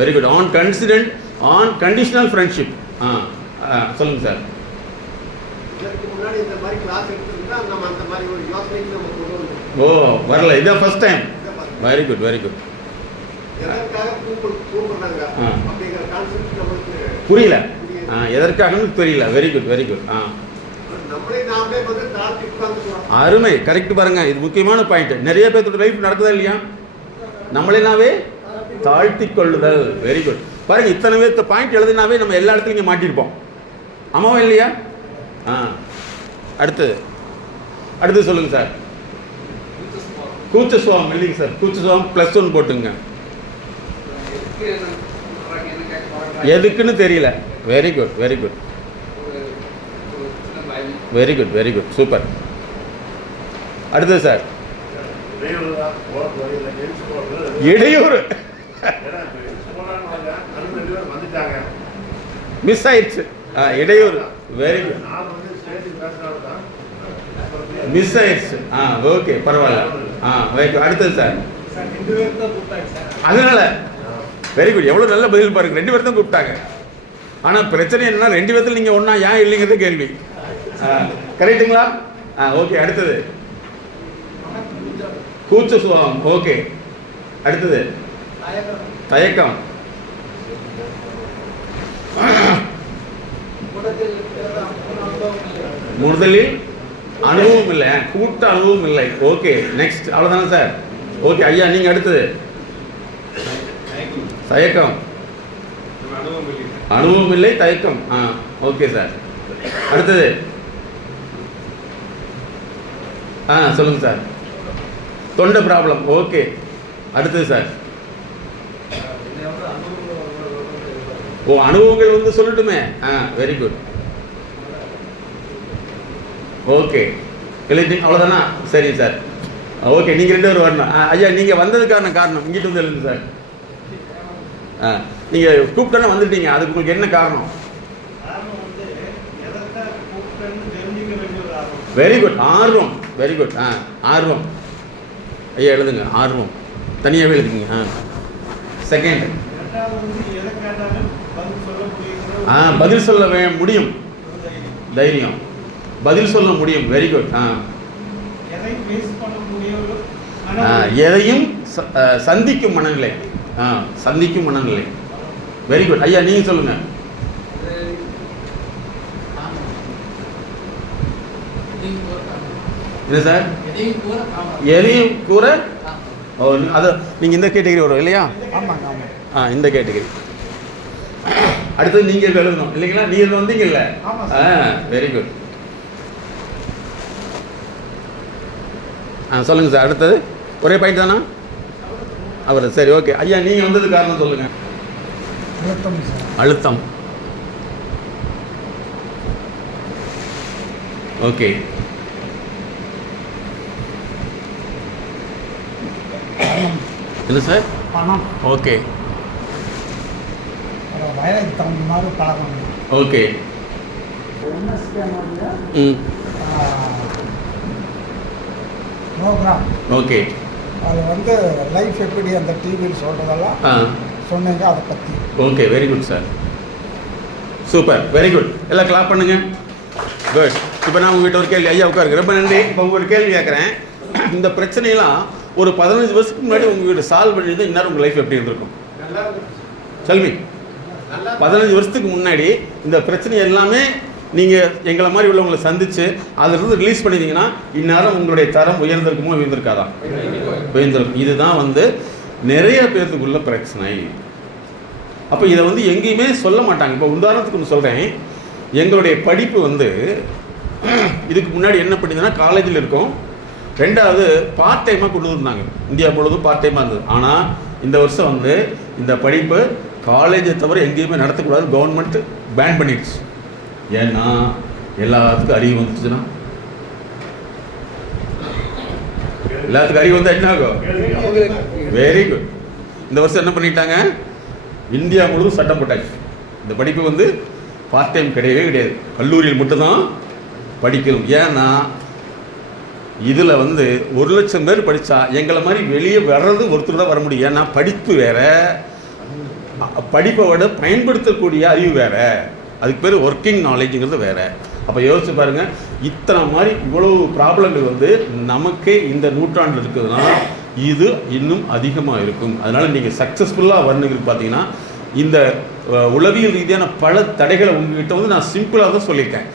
Very good. On conditional friendship. சொல்லுங்கள் சார். இதற்கு முன்னாடி இந்த மாதிரி கிளாஸ் எடுத்துருந்தா நம்ம அந்த மாதிரி ஒரு யோசனைக்கு நம்ம கொண்டு வந்தோம். ஓ, வரல, இதான் first time. Very good, very good. எதற்காக கூப்பிடுறாங்க அப்படிங்கிற கான்செப்ட் நம்மளுக்கு புரியல. எதற்காகன்னு தெரியல. Very good, very good. நம்மளே நாமளே வந்து தாழ்த்தி உட்கார்ந்துக்கிறோம். அருமை, கரெக்ட். பாருங்க, இது முக்கியமான பாயிண்ட். நிறைய பேர்த்தோட லைஃப் நடக்குதா இல்லையா? நம்மளே நாவே தாழ்த்தி கொள்ளுதல். Very good. பாருங்க, இத்தனை பேர்த்த பாயிண்ட் எழுதினாவே நம்ம எல்லா இடத்துலையும் இங்கே மாட்டியிருப்போம். ஆமாவா இல்லையா? அடுத்து சொல்லுங்க சார். கூச்ச சுவாபம் இல்லைங்க சார். கூச்ச சுவாபம் +1 போட்டுங்க. எதுக்குன்னு தெரியல. Very good, very good, very good, very good, super. அடுத்தது சார். இடையூறு மிஸ் ஆயிடுச்சு. இடையூறு. வெரி குட், மிஸ் ஆயிடுச்சு. ஓகே, பரவாயில்ல. அடுத்தது சார். அதனால வெரி குட். எவ்வளோ நல்ல பதில் பாருங்க. 2 பேர் தான் கூப்பிட்டாங்க. ஆனால் பிரச்சனை என்னன்னா 2 பேர்த்தில் நீங்கள் ஒன்றா ஏன் இல்லைங்கிறது கேள்வி. கரெக்டுங்களா? ஓகே. அடுத்தது கூச்ச சுபாவம். ஓகே. அடுத்தது தயக்கம். முதலில் அனுபவம் இல்லை, கூட்ட அனுபவம் இல்லை. Okay, next. அவ்வளோதானே சார்? ஓகே ஐயா, நீங்கள் அடுத்தது. தயக்கம், அனுபவம் இல்லை, தயக்கம். Okay sir. அடுத்தது சொல்லுங்க சார். தொண்டை ப்ராப்ளம். ஓகே. அடுத்தது சார். ஓ, அனுபவங்கள் வந்து சொல்லட்டுமே. Very good. ஓகே, எழுதி அவ்வளோதானா? சரி சார். ஓகே, நீங்கள் 2 பேரும் வரணும். ஐயா, நீங்கள் வந்ததுக்கான காரணம் இங்கிட்டு வந்து எழுதுங்க சார். நீங்கள் கூப்பிட்டோன்னா வந்துட்டீங்க, அதுக்கு உங்களுக்கு என்ன காரணம்? வெரி குட், ஆர்வம். Very good. ஆர்வம். ஐயா எழுதுங்க, ஆர்வம். தனியாகவே எழுதுங்க. செகண்ட், பதில் சொல்ல முடியும், தைரியம். பதில் சொல்ல முடியும். Very good. எதையும் சந்திக்கும் மனநிலை. சந்திக்கும் மனநிலை. Very good. ஐயா, நீங்க சொல்லுங்க. என்ன சார்? எதையும் கூற. அது நீங்க இந்த கேட்டகரி வரும் இல்லையா? இந்த கேட்டகரி. அடுத்தது நீங்க எழுதணும் இல்லைங்களா? நீங்க வந்தீங்கல்ல. Very good. சொல்லுங்க சார். அடுத்தது ஒரே பாயிண்ட் தானா? அவர் சரி. ஓகே ஐயா, நீங்க வந்தது காரணம் சொல்லுங்க. அழுத்தம். ஓகே. இல்லை sir. Okay. Okay. Programme. Okay. அது வந்து லைஃப் எப்படி அந்த டிவியில் சொல்கிறதெல்லாம் சொன்னீங்க, அதை பற்றி. Okay, very good sir. Super, very good. எல்லாம் கிளாப் பண்ணுங்க. குட். இப்போ நான் உங்ககிட்ட ஒரு கேள்வி. ஐயா உட்காருங்க. ரொம்ப நன்றி. இப்போ உங்கள்கிட்ட கேள்வி கேட்குறேன். இந்த பிரச்சனையெல்லாம் ஒரு 15 வருஷத்துக்கு முன்னாடி உங்ககிட்ட சால்வ் பண்ணியிருந்தால் இந்நேரம் உங்கள் லைஃப் எப்படி இருந்திருக்கும்? செல்வி, 15 வருஷத்துக்கு முன்னாடி இந்த பிரச்சனை எல்லாமே நீங்கள் எங்களை மாதிரி உள்ளவங்களை சந்தித்து அதிலிருந்து ரிலீஸ் பண்ணிட்டீங்கன்னா இந்நேரம் உங்களுடைய தரம் உயர்ந்திருக்குமோ உயர்ந்திருக்காதா? உயர்ந்திருக்கும். இதுதான் வந்து நிறைய பேர்த்துக்குள்ள பிரச்சனை. அப்போ இதை வந்து எங்கேயுமே சொல்ல மாட்டாங்க. இப்போ உதாரணத்துக்கு ஒன்று சொல்கிறேன். எங்களுடைய படிப்பு வந்து இதுக்கு முன்னாடி என்ன பண்ணிதுன்னா காலேஜில் இருக்கும். 2வது பார்ட் டைமாக கொண்டு வந்தாங்க. இந்தியா முழுவதும் பார்ட் டைமாக இருந்தது. ஆனால் இந்த வருஷம் வந்து இந்த படிப்பு காலேஜை தவிர எங்கேயுமே நடத்தக்கூடாது. கவர்மெண்ட் பேன் பண்ணிடுச்சு. ஏன்னா எல்லாத்துக்கும் அறிவு வந்துச்சுன்னா, எல்லாத்துக்கும் அறிவு வந்தால் என்ன ஆகும்? Very good. இந்த வருஷம் என்ன பண்ணிட்டாங்க? இந்தியா முழுவதும் சட்டம் போட்டாச்சு. இந்த படிப்பு வந்து பார்ட் டைம் கிடையவே கிடையாது. கல்லூரியில் மட்டும்தான் படிக்கணும். ஏன்னா இதில் வந்து 1 லட்சம் பேர் படித்தா எங்களை மாதிரி வெளியே வர்றது ஒருத்தர் தான் வர முடியும். ஏன்னா படிப்பு வேற, படிப்பை விட பயன்படுத்தக்கூடிய அறிவு வேற. அதுக்கு பேர் ஒர்க்கிங் நாலேஜுங்கிறது வேறு. அப்போ யோசிச்சு பாருங்கள், இத்தனை மாதிரி இவ்வளோ ப்ராப்ளங்கள் வந்து நமக்கே இந்த நூற்றாண்டில் இருக்குதுன்னா இது இன்னும் அதிகமாக இருக்கும். அதனால் நீங்கள் சக்ஸஸ்ஃபுல்லாக வரணுங்கிறது பார்த்தீங்கன்னா இந்த உளவியல் ரீதியான பல தடைகளை உங்ககிட்ட வந்து நான் சிம்பிளாக தான் சொல்லியிருக்கேன்.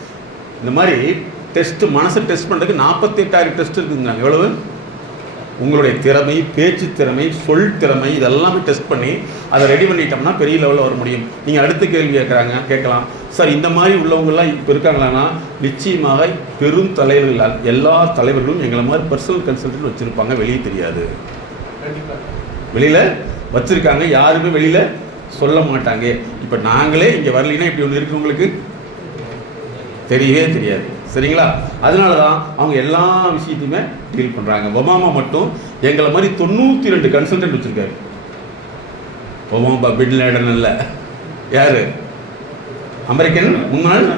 இந்த மாதிரி டெஸ்ட்டு மனசை டெஸ்ட் பண்ணுறதுக்கு 48,000 டெஸ்ட் இருக்குதுங்க. எவ்வளவு? உங்களுடைய திறமை, பேச்சு திறமை, சொல் திறமை, இதெல்லாமே டெஸ்ட் பண்ணி அதை ரெடி பண்ணிட்டோம்னா பெரிய லெவலில் வர முடியும். நீங்கள் அடுத்த கேள்வி கேட்கலாம், சார் இந்த மாதிரி உள்ளவங்கெல்லாம் இப்போ இருக்காங்களான்னா நிச்சயமாக பெரும் தலைவர்கள் எல்லா தலைவர்களும் எங்களை மாதிரி பர்சனல் கன்சல்டன்ட் வச்சுருப்பாங்க, வெளியே தெரியாது. வெளியில் வச்சுருக்காங்க, யாருமே வெளியில் சொல்ல மாட்டாங்க. இப்போ நாங்களே இங்கே வரலைன்னா இப்படி ஒன்று இருக்கு உங்களுக்கு தெரியவே தெரியாது. சரிங்களா? அதனால தான் அவங்க எல்லா விஷயத்தையுமே டீல் பண்ணுறாங்க. ஒபாமா மட்டும் எங்களை மாதிரி 92 கன்சல்டன்ட் வச்சுருக்காரு. ஒபாமா பின் லேடன் இல்லை, யார்? அமெரிக்கன் முன்னாள்.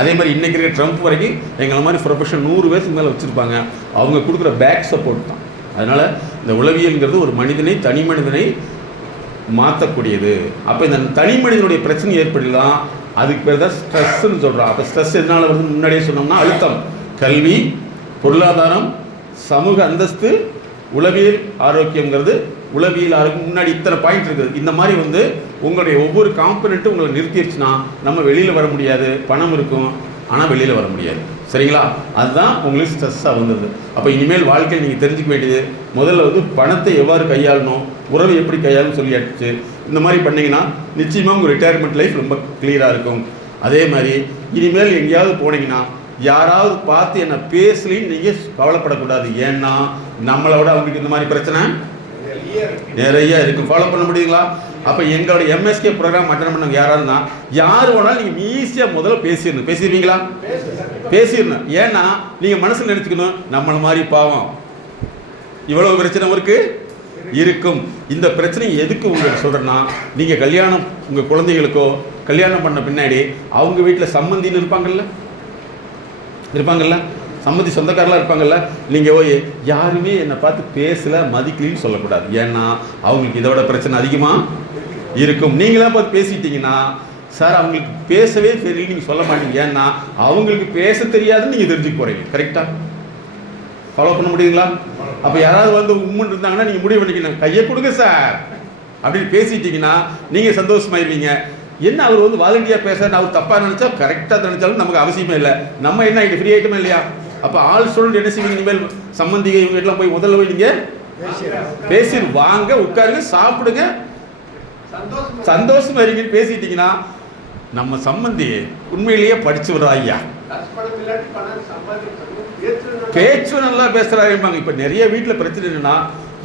அதே மாதிரி இன்றைக்கி இருக்கிற ட்ரம்ப் வரைக்கும் எங்களை மாதிரி ப்ரொஃபஷனல் 100 பேருக்கு மேலே வச்சுருப்பாங்க. அவங்க கொடுக்குற பேக் சப்போர்ட் தான். அதனால் இந்த உளவியல்ங்கிறது ஒரு மனிதனை, தனி மனிதனை மாற்றக்கூடியது. அப்போ இந்த தனி மனிதனுடைய பிரச்சனை ஏற்படலாம், அதுக்கு பேர் தான் ஸ்ட்ரெஸ்ன்னு சொல்கிறோம். அப்போ ஸ்ட்ரெஸ் எதனால் வந்து முன்னாடியே சொன்னோம்னா அழுத்தம், கல்வி, பொருளாதாரம், சமூக அந்தஸ்து, உளவியல் ஆரோக்கியங்கிறது. உளவியல் ஆரோக்கியம் முன்னாடி இத்தனை பாயிண்ட் இருக்குது. இந்த மாதிரி வந்து உங்களுடைய ஒவ்வொரு காம்பனண்ட்டும் உங்களை நிறுத்திடுச்சுன்னா நம்ம வெளியில் வர முடியாது. பணம் இருக்கும் ஆனால் வெளியில் வர முடியாது. சரிங்களா? அதுதான் உங்களுக்கு ஸ்ட்ரெஸ்ஸாக வந்தது. அப்போ இனிமேல் வாழ்க்கையில் நீங்கள் தெரிஞ்சுக்க வேண்டியது முதல்ல வந்து பணத்தை எவ்வாறு கையாளணும், உறவை எப்படி கையாளணும் சொல்லியாச்சு. இந்த மாதிரி பண்ணிங்கன்னா நிச்சயமாக உங்கள் ரிட்டையர்மெண்ட் லைஃப் ரொம்ப கிளியராக இருக்கும். அதே மாதிரி இனிமேல் எங்கேயாவது போனீங்கன்னா யாராவது பார்த்து என்ன பேசலின்னு நீங்கள் கவலைப்படக்கூடாது. ஏன்னா நம்மளோட அவங்களுக்கு இந்த மாதிரி பிரச்சனை நிறைய இருக்கும். ஃபாலோ பண்ண முடியுங்களா? அப்போ எங்களோட எம்எஸ்கே ப்ரோக்ராம் அட்டன் பண்ணவங்க யாராருன்னா யார் வேணாலும் நீங்கள் ஈஸியாக முதல்ல பேசிடணும். பேசிடுவீங்களா? பேசிடணும். ஏன்னா நீங்கள் மனசில் நினச்சிக்கணும், நம்மளை மாதிரி பாவம் இவ்வளோ பிரச்சனை இருக்கு இருக்கும். இந்த பிரச்சனை எதுக்கு உங்களுக்கு சொல்கிறேன்னா, நீங்கள் கல்யாணம் உங்கள் குழந்தைகளுக்கோ கல்யாணம் பண்ண பின்னாடி அவங்க வீட்டில் சம்மந்தின்னு இருப்பாங்கல்ல, சம்மந்தி சொந்தக்காரெலாம் இருப்பாங்கல்ல, நீங்கள் போய் யாருமே என்னை பார்த்து பேசலை, மதிக்கலின்னு சொல்லக்கூடாது. ஏன்னா அவங்களுக்கு இதோட பிரச்சனை அதிகமாக இருக்கும். நீங்களாம் பார்த்து பேசிட்டீங்கன்னா சார் அவங்களுக்கு பேசவே தெரியல நீங்கள் சொல்ல மாட்டீங்க. ஏன்னா அவங்களுக்கு பேச தெரியாதுன்னு நீங்கள் தெரிஞ்சுக்க போகிறீங்க. கரெக்டாக ஃபாலோ பண்ண முடியுங்களா? அப்போ யாராவது வந்து உண்மைன்னு இருந்தாங்கன்னா நீங்கள் முடிவு பண்ணிக்கணும், கையை கொடுங்க சார் அப்படின்னு பேசிட்டீங்கன்னா நீங்கள் சந்தோஷமாயிருவீங்க. என்ன அவர் வந்து வாலண்டியாக பேசுறாரு, அவர் தப்பாக நினச்சா கரெக்டாக நினச்சாலும் நமக்கு அவசியமே இல்லை. நம்ம என்ன ஆகிட்டு ஃப்ரீ ஆகிட்டோமே இல்லையா? அப்போ ஆள் சொல்லிட்டு என்ன செய்வீங்க, இனிமேல் சம்பந்திகை இவங்க எல்லாம் போய் முதல்ல போய் நீங்கள் பேசி வாங்க, உட்காருங்க, சாப்பிடுங்க, சந்தோஷமா இருக்கீங்கன்னு பேசிட்டீங்கன்னா நம்ம சம்பந்தி உண்மையிலேயே படிச்சு விடுறா ஐயா, பேச்சு நல்லா பேசுறாங்க. இப்போ நிறைய வீட்டில் பிரச்சனை என்னன்னா,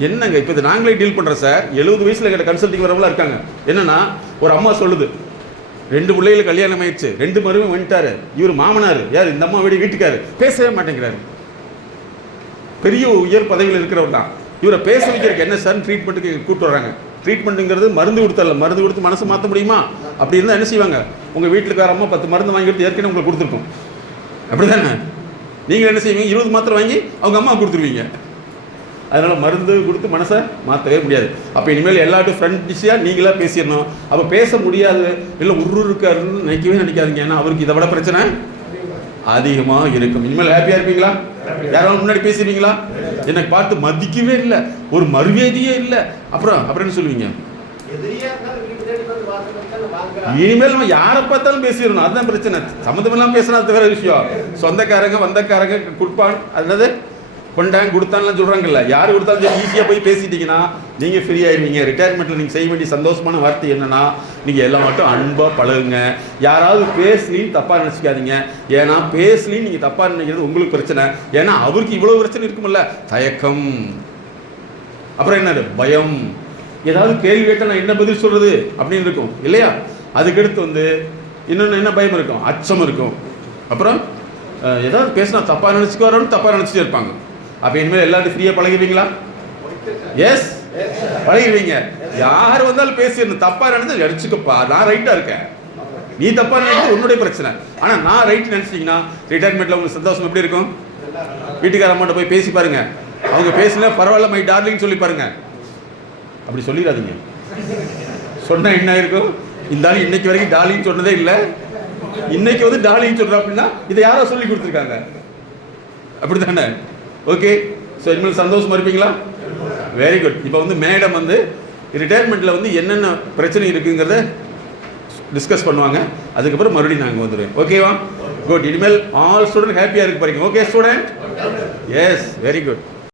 என்னங்க இப்போ இது நாங்களே டீல் பண்ணுறோம் சார். 70 வயசில் கிட்ட கன்சல்டிங் வரவங்களாம் இருக்காங்க. என்னன்னா ஒரு அம்மா சொல்லுது, 2 பிள்ளைகளுக்கு கல்யாணம் ஆயிடுச்சு, 2 மருமகன் வந்துட்டாரு, இவர் மாமனார் யார், இந்த அம்மா வீட்டுக்காரு பேசவே மாட்டேங்கிறாரு. பெரிய உயர் பதவியில் இருக்கிறவர் தான். இவரை பேச வைக்கிறதுக்கு என்ன சார் ட்ரீட்மெண்ட்டுக்கு கூப்பிட்டு வராங்க. ட்ரீட்மெண்ட்டுங்கிறது மருந்து கொடுத்தரல, மருந்து கொடுத்து மனசு மாற்ற முடியுமா? அப்படி இருந்தால் என்ன செய்வாங்க, உங்கள் வீட்டுக்கார அம்மா 10 மருந்து வாங்கி கொடுத்து ஏற்கனவே உங்களுக்கு கொடுத்துருக்கோம். அப்படி தானே? நீங்கள் என்ன செய்வீங்க, 20 மாத்திரை வாங்கி அவங்க அம்மா கொடுத்துருவீங்க. அதனால் மருந்து கொடுத்து மனசை மாற்றவே முடியாது. அப்போ இனிமேல் எல்லாட்டும் ஃப்ரெண்ட்ஸியாக நீங்களாக பேசிடணும். அப்போ பேச முடியாது இல்லை இருக்காருன்னு நினைக்காதீங்க. ஏன்னா அவருக்கு இதை விட பிரச்சனை அதிகமாக இருக்கும். இனிமேல் ஹாப்பியாக இருப்பீங்களா? யாராவது முன்னாடி பேசுவீங்களா? எனக்கு பார்த்து மதிக்கவே இல்லை, ஒரு மறுவேதியே இல்லை, அப்புறம் என்ன சொல்லுவீங்க? இனிமேல் நம்ம யாரை பார்த்தாலும் பேசிடணும். அதுதான் பிரச்சனை. சம்மந்தமெல்லாம் பேசினா அது வேற விஷயம். சொந்தக்காரங்க வந்தக்காரங்க கொடுப்பான், அதாவது கொண்டாங்க கொடுத்தான்லாம் சொல்கிறாங்கல்ல, யார் கொடுத்தாலும் ஈஸியாக போய் பேசிட்டீங்கன்னா நீங்கள் ஃப்ரீ ஆகிடுவீங்க. ரிட்டையர்மெண்ட்டில் நீங்கள் செய்ய வேண்டிய சந்தோஷமான வார்த்தை என்னென்னா, நீங்கள் எல்லாம் மட்டும் அன்பாக பழகுங்க. யாராவது பேசலின்னு தப்பாக நினச்சிக்காதீங்க. ஏன்னா பேசலின்னு நீங்கள் தப்பாக நினைக்கிறது உங்களுக்கு பிரச்சனை. ஏன்னா அவருக்கு இவ்வளோ பிரச்சனை இருக்குமில்ல, தயக்கம், அப்புறம் என்னது பயம், ஏதாவது கேள்வி கேட்டால் நான் என்ன பதில் சொல்கிறது அப்படின்னு இருக்கும் இல்லையா? அதுக்கடுத்து இன்னொன்று என்ன பயம் இருக்கும், அச்சம் இருக்கும். அப்புறம் ஏதாவது பேசினா தப்பாக நினச்சிக்குவாரோன்னு தப்பாக நினச்சிட்டே இருப்பாங்க. அப்போ இனிமேல் எல்லாரும் ஃப்ரீயாக பழகிடுவீங்களா? எஸ், பழகிடுவீங்க. யார் வந்தாலும் பேசிடணும். தப்பாக நினைச்சா அடிச்சுக்கப்பா, நான் ரைட்டாக இருக்கேன், நீ தப்பாக நினைச்சது உன்னுடைய பிரச்சனை. ஆனால் நான் ரைட் நினச்சிட்டிங்கன்னா ரிட்டையர்மெண்ட்டில் உங்களுக்கு சந்தோஷம் எப்படி இருக்கும்? வீட்டுக்கார அம்மாட்ட போய் பேசி பாருங்க, அவங்க பேசினா பரவாயில்ல மை டார்லிங் சொல்லி பாருங்க. அப்படி சொல்லிடாதீங்க. சொன்னால் என்ன இருக்கும், இந்த ஆள் இன்னைக்கு வரைக்கும் டாலின்னு சொன்னதே இல்லை, இன்னைக்கு வந்து டாலின்னு சொல்கிறா அப்படின்னா இதை யாரோ சொல்லி கொடுத்துருக்காங்க, அப்படி தானே? ஓகே, ஸோ இனிமேல் சந்தோஷமா இருப்பீங்களா? Very good. இப்போ வந்து மேடம் வந்து ரிட்டையர்மெண்ட்டில் வந்து என்னென்ன பிரச்சனை இருக்குங்கிறத டிஸ்கஸ் பண்ணுவாங்க. அதுக்கப்புறம் மறுபடியும் நாங்கள் வந்துடுவோம். ஓகேவா? குட். இனிமேல் ஆல் ஸ்டூடெண்ட் ஹாப்பியாக இருக்கு பாருங்க. Okay student? Yes, very good.